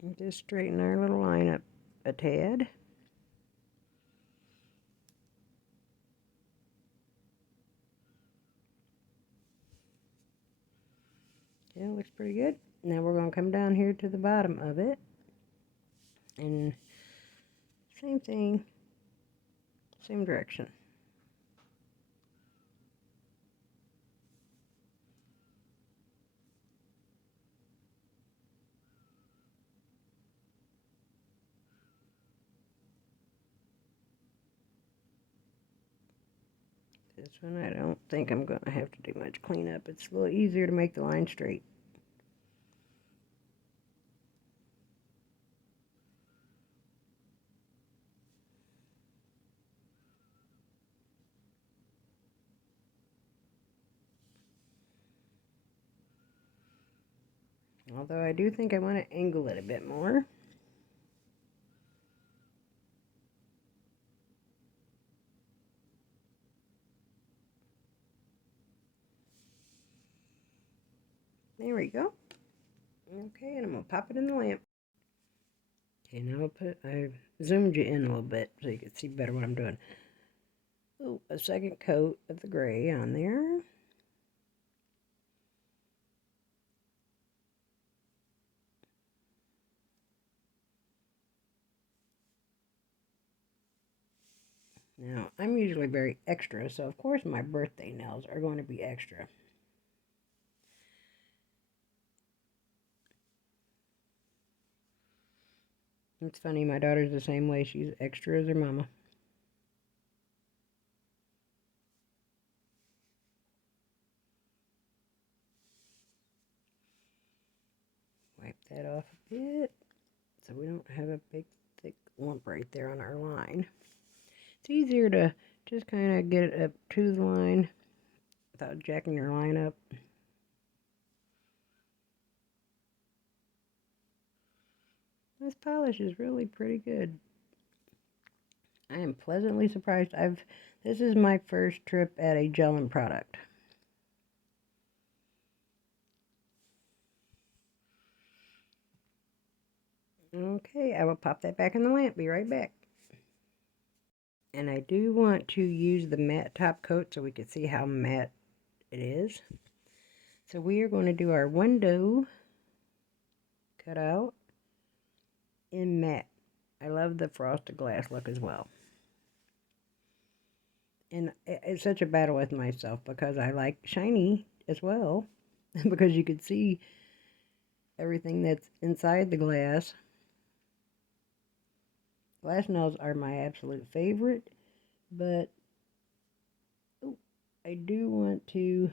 And just straighten our little line up a tad. Yeah, looks pretty good. Now we're going to come down here to the bottom of it. And same thing, same direction. This one I don't think I'm going to have to do much cleanup. It's a little easier to make the line straight. Although I do think I want to angle it a bit more. There we go. Okay, and I'm going to pop it in the lamp. Okay, now I've zoomed you in a little bit so you can see better what I'm doing. Oh, a second coat of the gray on there. Now, I'm usually very extra, so of course my birthday nails are going to be extra. It's funny, my daughter's the same way. She's extra as her mama. Wipe that off a bit so we don't have a big thick lump right there on our line. It's easier to just kind of get it up to the line without jacking your line up. This polish is really pretty good. I am pleasantly surprised. This is my first trip at a GELLEN product. Okay, I will pop that back in the lamp. Be right back. And I do want to use the matte top coat so we can see how matte it is. So we are going to do our window cutout in matte. I love the frosted glass look as well. And it's such a battle with myself because I like shiny as well. Because you can see everything that's inside the glass. Glass nails are my absolute favorite. But I do want to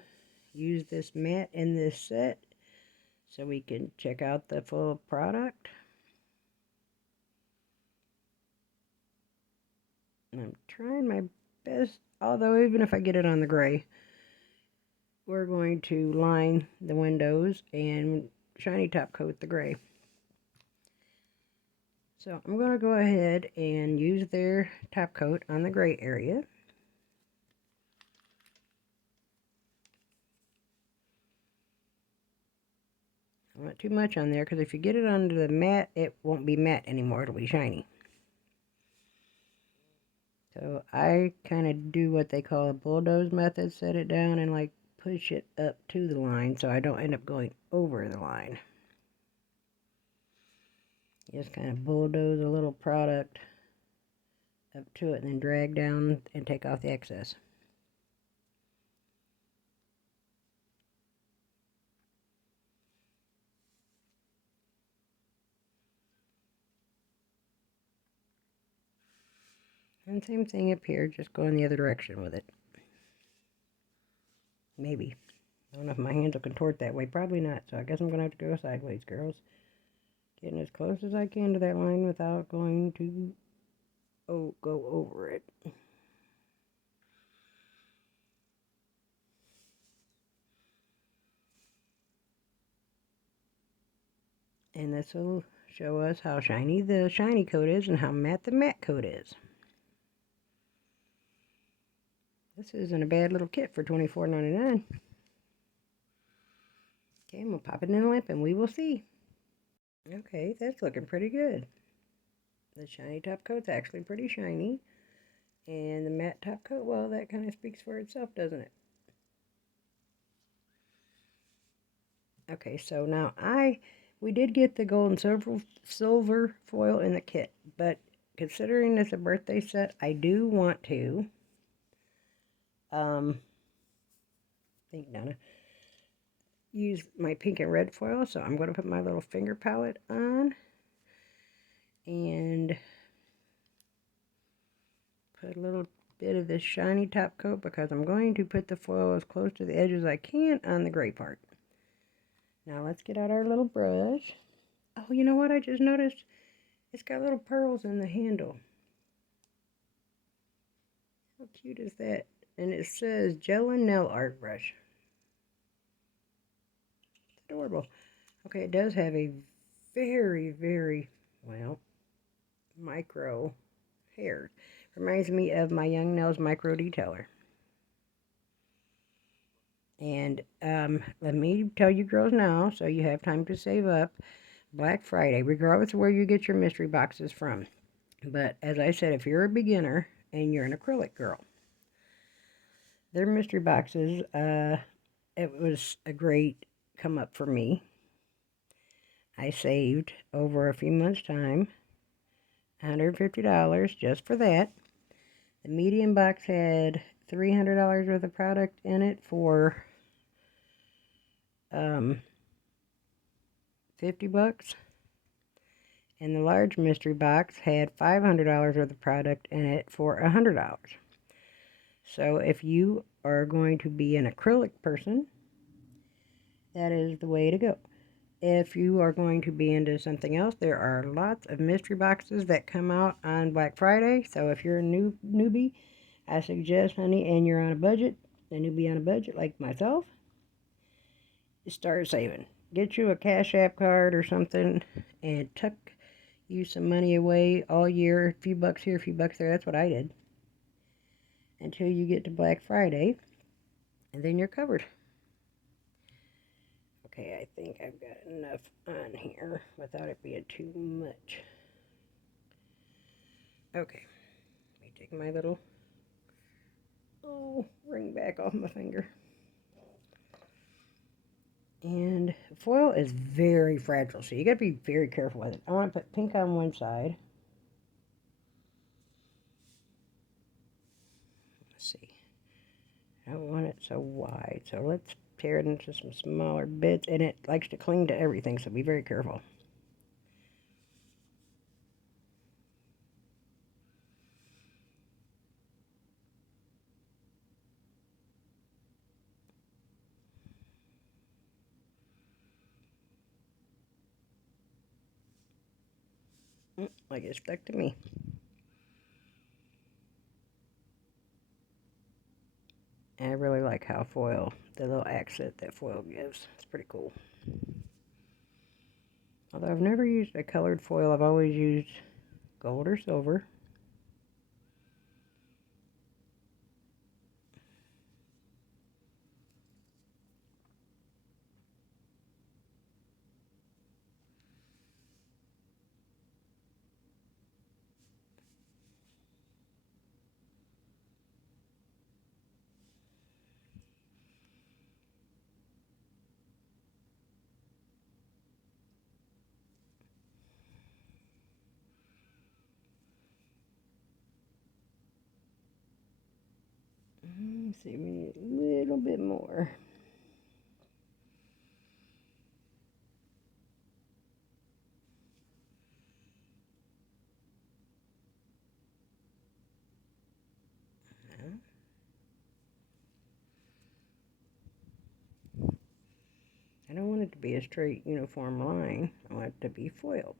use this matte in this set so we can check out the full product. I'm trying my best, although even if I get it on the gray, we're going to line the windows and shiny top coat the gray. So I'm going to go ahead and use their top coat on the gray area. Not too much on there, because if you get it onto the matte, it won't be matte anymore, it'll be shiny. So I kind of do what they call a bulldoze method, set it down and like push it up to the line so I don't end up going over the line. Just kind of bulldoze a little product up to it and then drag down and take off the excess. And same thing up here, just go in the other direction with it. Maybe. I don't know if my hands will contort that way. Probably not, so I guess I'm going to have to go sideways, girls. Getting as close as I can to that line without going to go over it. And this will show us how shiny the shiny coat is and how matte the matte coat is. This isn't a bad little kit for $24.99. Okay, we'll pop it in the lamp and we will see. Okay, that's looking pretty good. The shiny top coat's actually pretty shiny. And the matte top coat, well, that kind of speaks for itself, doesn't it? Okay, so now we did get the gold and silver foil in the kit, but considering it's a birthday set, I do want to, think Donna, use my pink and red foil, so I'm going to put my little finger palette on and put a little bit of this shiny top coat because I'm going to put the foil as close to the edge as I can on the gray part. Now let's get out our little brush. Oh, you know what I just noticed? It's got little pearls in the handle. How cute is that? And it says GELLEN Nail Art Brush. It's adorable. Okay, it does have a very, very, well, micro hair. Reminds me of my Young Nails micro detailer. And let me tell you girls now, so you have time to save up. Black Friday, regardless of where you get your mystery boxes from. But as I said, if you're a beginner and you're an acrylic girl, their mystery boxes, it was a great come up for me. I saved over a few months' time $150 just for that. The medium box had $300 worth of product in it for 50 bucks. And the large mystery box had $500 worth of product in it for $100. So if you are going to be an acrylic person, that is the way to go. If you are going to be into something else, there are lots of mystery boxes that come out on Black Friday. So if you're a newbie, I suggest, honey, and you're on a budget, a newbie on a budget like myself, start saving. Get you a Cash App card or something and tuck you some money away all year, a few bucks here, a few bucks there. That's what I did. Until you get to Black Friday, and then you're covered. Okay, I think I've got enough on here without it being too much. Okay, let me take my little, ring back off my finger. And foil is very fragile, so you gotta be very careful with it. I want to put pink on one side see. I don't want it so wide, so let's tear it into some smaller bits, and it likes to cling to everything, so be very careful. Like it stuck to me. And I really like how foil, the little accent that foil gives. It's pretty cool. Although I've never used a colored foil, I've always used gold or silver. Let's see, we need a little bit more. I don't want it to be a straight uniform line. I want it to be foiled.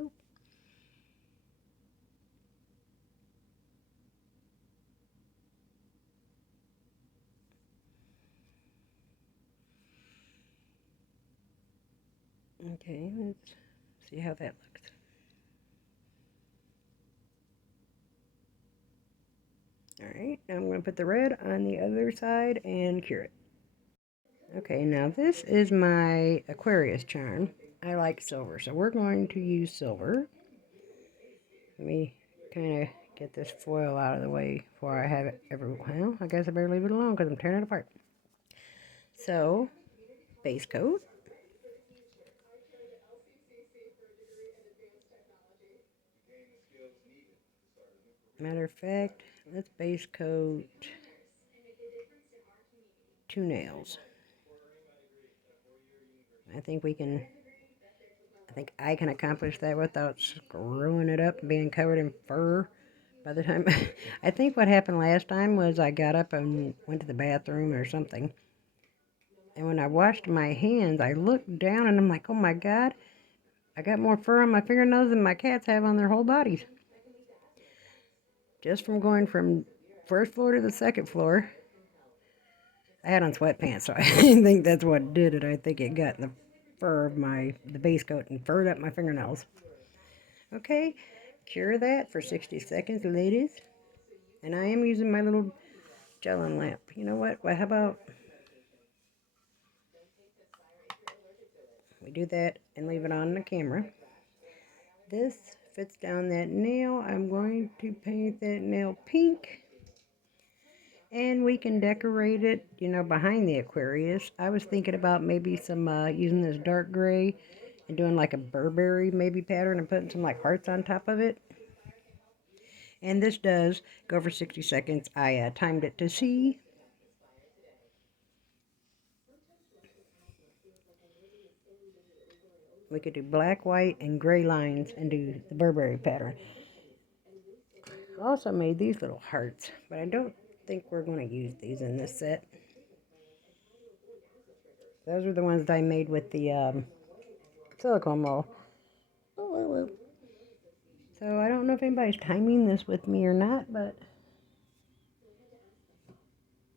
Oop. Okay, let's see how that looks. Alright, now I'm going to put the red on the other side and cure it. Okay, now this is my Aquarius charm. I like silver, so we're going to use silver. Let me kind of get this foil out of the way before I have it well, I guess I better leave it alone because I'm tearing it apart. So, base coat. Matter of fact, let's base coat 2 nails. I think I can accomplish that without screwing it up and being covered in fur by the time. I think what happened last time was I got up and went to the bathroom or something. And when I washed my hands, I looked down and I'm like, oh my God, I got more fur on my fingernails than my cats have on their whole bodies. Just from going from first floor to the second floor. I had on sweatpants, so I think that's what did it. I think it got in the fur of the base coat and furred up my fingernails. Okay, cure that for 60 seconds, ladies. And I am using my little GELLEN lamp. You know what? Well, how about we do that and leave it on the camera. This fits down that nail. I'm going to paint that nail pink. And we can decorate it, behind the Aquarius. I was thinking about maybe some, using this dark gray and doing like a Burberry maybe pattern and putting some like hearts on top of it. And this does go for 60 seconds. I timed it to see. We could do black, white, and gray lines and do the Burberry pattern. I also made these little hearts, but I don't think we're going to use these in this set. Those are the ones that I made with the silicone roll. So I don't know if anybody's timing this with me or not, but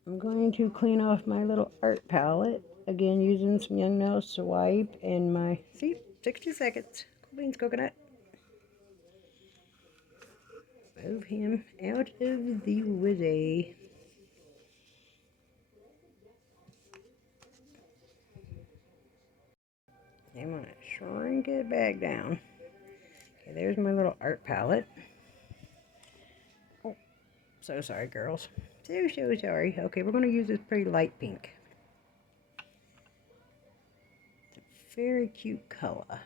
I'm going to clean off my little art palette. Again, using some Young Nail Swipe and my, 60 seconds. Cool beans coconut. Move him out of the way. I'm going to shrink it back down. Okay, there's my little art palette. Oh, so sorry, girls. So sorry. Okay, we're going to use this pretty light pink. It's a very cute color.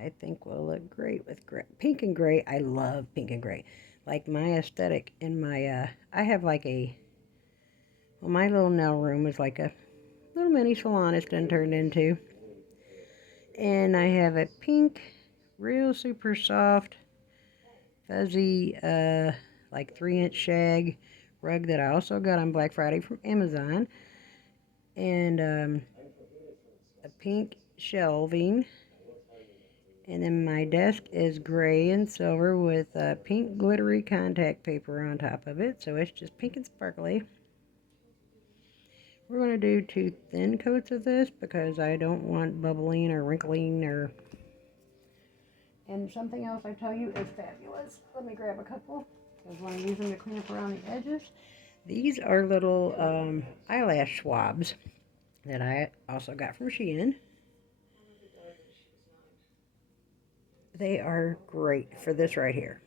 I think will look great with pink and gray. I love pink and gray. Like my aesthetic in my, I have like well, my little nail room is like a little mini salon it's been turned into. And I have a pink, real super soft, fuzzy, like 3-inch shag rug that I also got on Black Friday from Amazon. And a pink shelving. And then my desk is gray and silver with pink glittery contact paper on top of it. So it's just pink and sparkly. We're going to do 2 thin coats of this because I don't want bubbling or wrinkling or... And something else I tell you is fabulous. Let me grab a couple because when I use them to clean up around the edges. These are little eyelash swabs that I also got from Shein. They are great for this right here.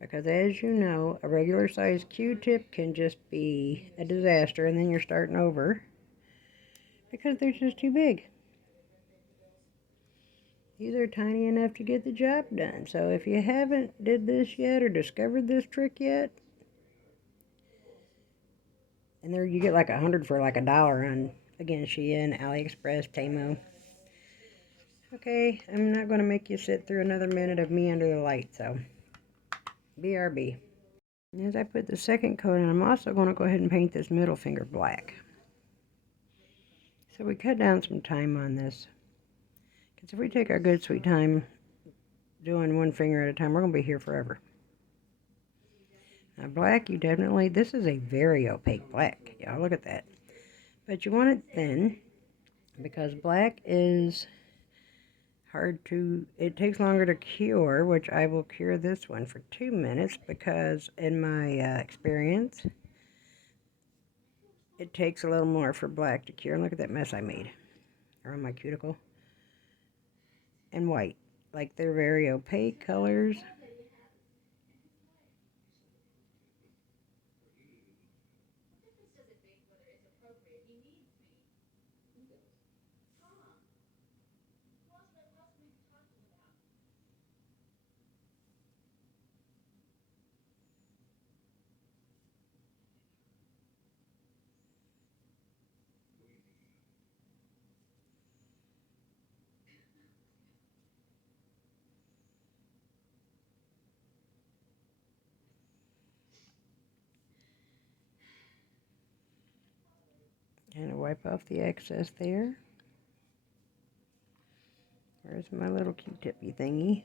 Because as you know, a regular size Q-tip can just be a disaster and then you're starting over because they're just too big. These are tiny enough to get the job done. So if you haven't did this yet or discovered this trick yet, and there you get like 100 for like $1 on, again, Shein, AliExpress, Temu. Okay, I'm not going to make you sit through another minute of me under the light, so BRB. And as I put the second coat in, I'm also going to go ahead and paint this middle finger black. So we cut down some time on this. Because if we take our good sweet time doing one finger at a time, we're going to be here forever. Now black, you definitely, this is a very opaque black. Y'all look at that. But you want it thin because black is hard to, it takes longer to cure, which I will cure this one for 2 minutes because in my experience, it takes a little more for black to cure. And look at that mess I made around my cuticle. And white. Like they're very opaque colors. Kind of wipe off the excess there. Where's my little Q-tippy thingy?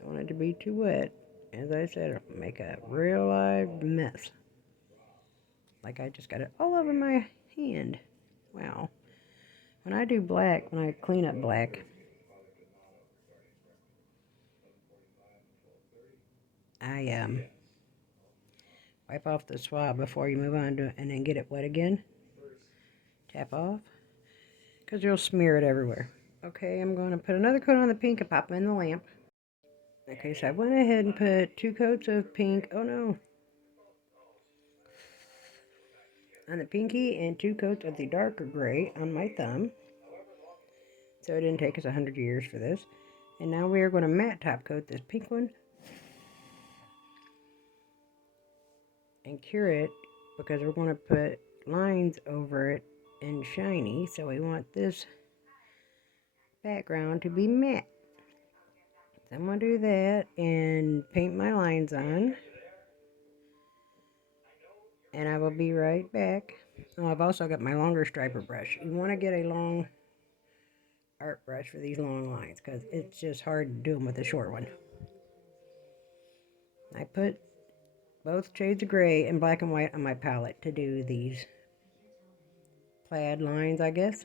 Don't want it to be too wet. As I said, it'll make a real live mess. Like I just got it all over my hand. Wow. When I do black, when I clean up black, I wipe off the swab before you move on to it and then get it wet again. Tap off. Because you'll smear it everywhere. Okay, I'm going to put another coat on the pink and pop them in the lamp. Okay, so I went ahead and put 2 coats of pink. Oh no. On the pinky and 2 coats of the darker gray on my thumb. So it didn't take us 100 years for this. And now we are going to matte top coat this pink one. And cure it because we're going to put lines over it and shiny. So we want this background to be matte. So I'm going to do that and paint my lines on. And I will be right back. Oh, I've also got my longer striper brush. You want to get a long art brush for these long lines because it's just hard to do them with a short one. I put both shades of gray and black and white on my palette to do these plaid lines, I guess.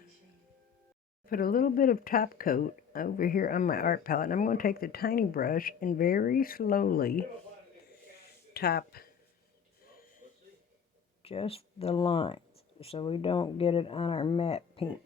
Put a little bit of top coat over here on my art palette. And I'm going to take the tiny brush and very slowly top just the lines so we don't get it on our matte pink.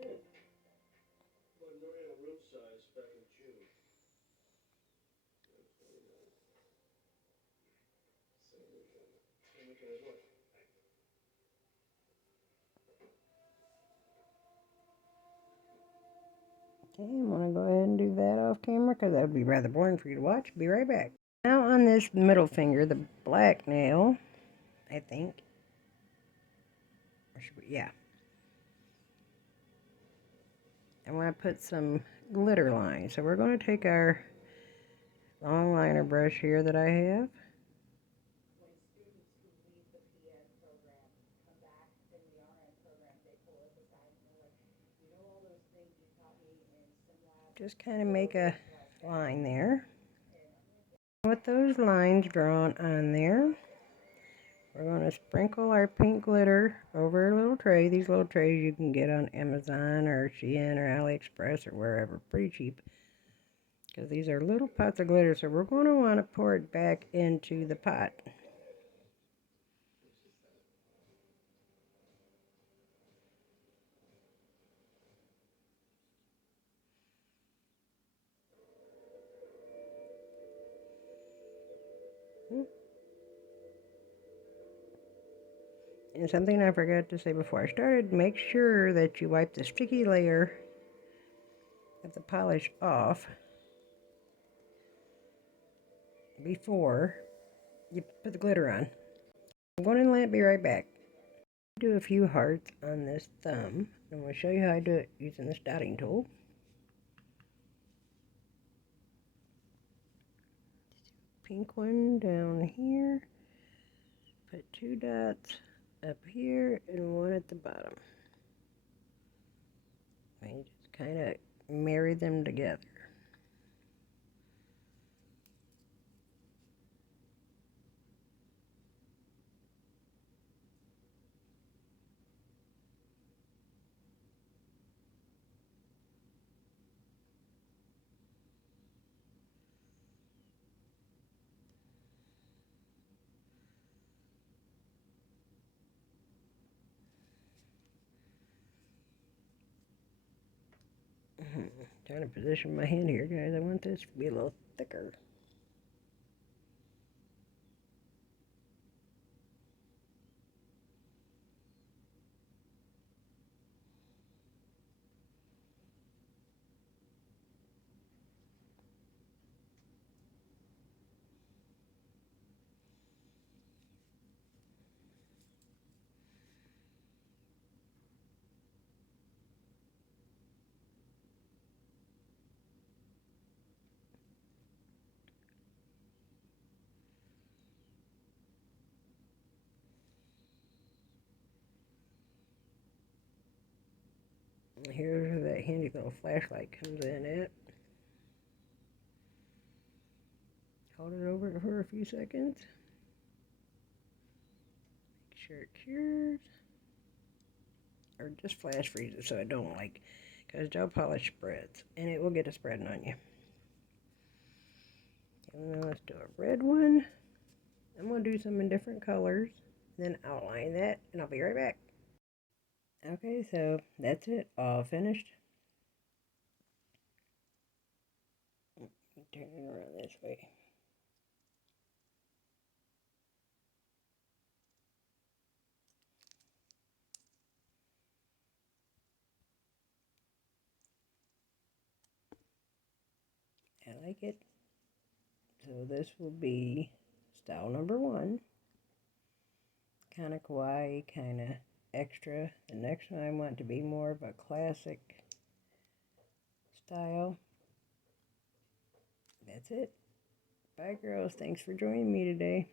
Okay, I'm going to go ahead and do that off camera because that would be rather boring for you to watch. Be right back. Now on this middle finger, the black nail, I think. Or should we, yeah. I want to put some glitter lines. So we're going to take our long liner brush here that I have. Just kind of make a line there. With those lines drawn on there, we're going to sprinkle our pink glitter over a little tray. These little trays you can get on Amazon or Shein or AliExpress or wherever, pretty cheap. Because these are little pots of glitter, so we're going to want to pour it back into the pot. And something I forgot to say before I started, make sure that you wipe the sticky layer of the polish off before you put the glitter on. I'm going to be right back. Do a few hearts on this thumb. I'm going to show you how I do it using this dotting tool. Pink one down here. Put 2 dots up here and 1 at the bottom. And just kind of marry them together. Trying to position my hand here, guys. I want this to be a little thicker. Here's where that handy little flashlight comes in at. Hold it over for a few seconds. Make sure it cures. Or just flash freeze it so it don't because gel polish spreads. And it will get a spreading on you. And now let's do a red one. I'm going to do some in different colors. Then outline that. And I'll be right back. Okay, so that's it. All finished. Turn it around this way. I like it. So this will be style number 1. Kind of kawaii, kind of extra. The next one I want to be more of a classic style. That's it. Bye, girls. Thanks for joining me today.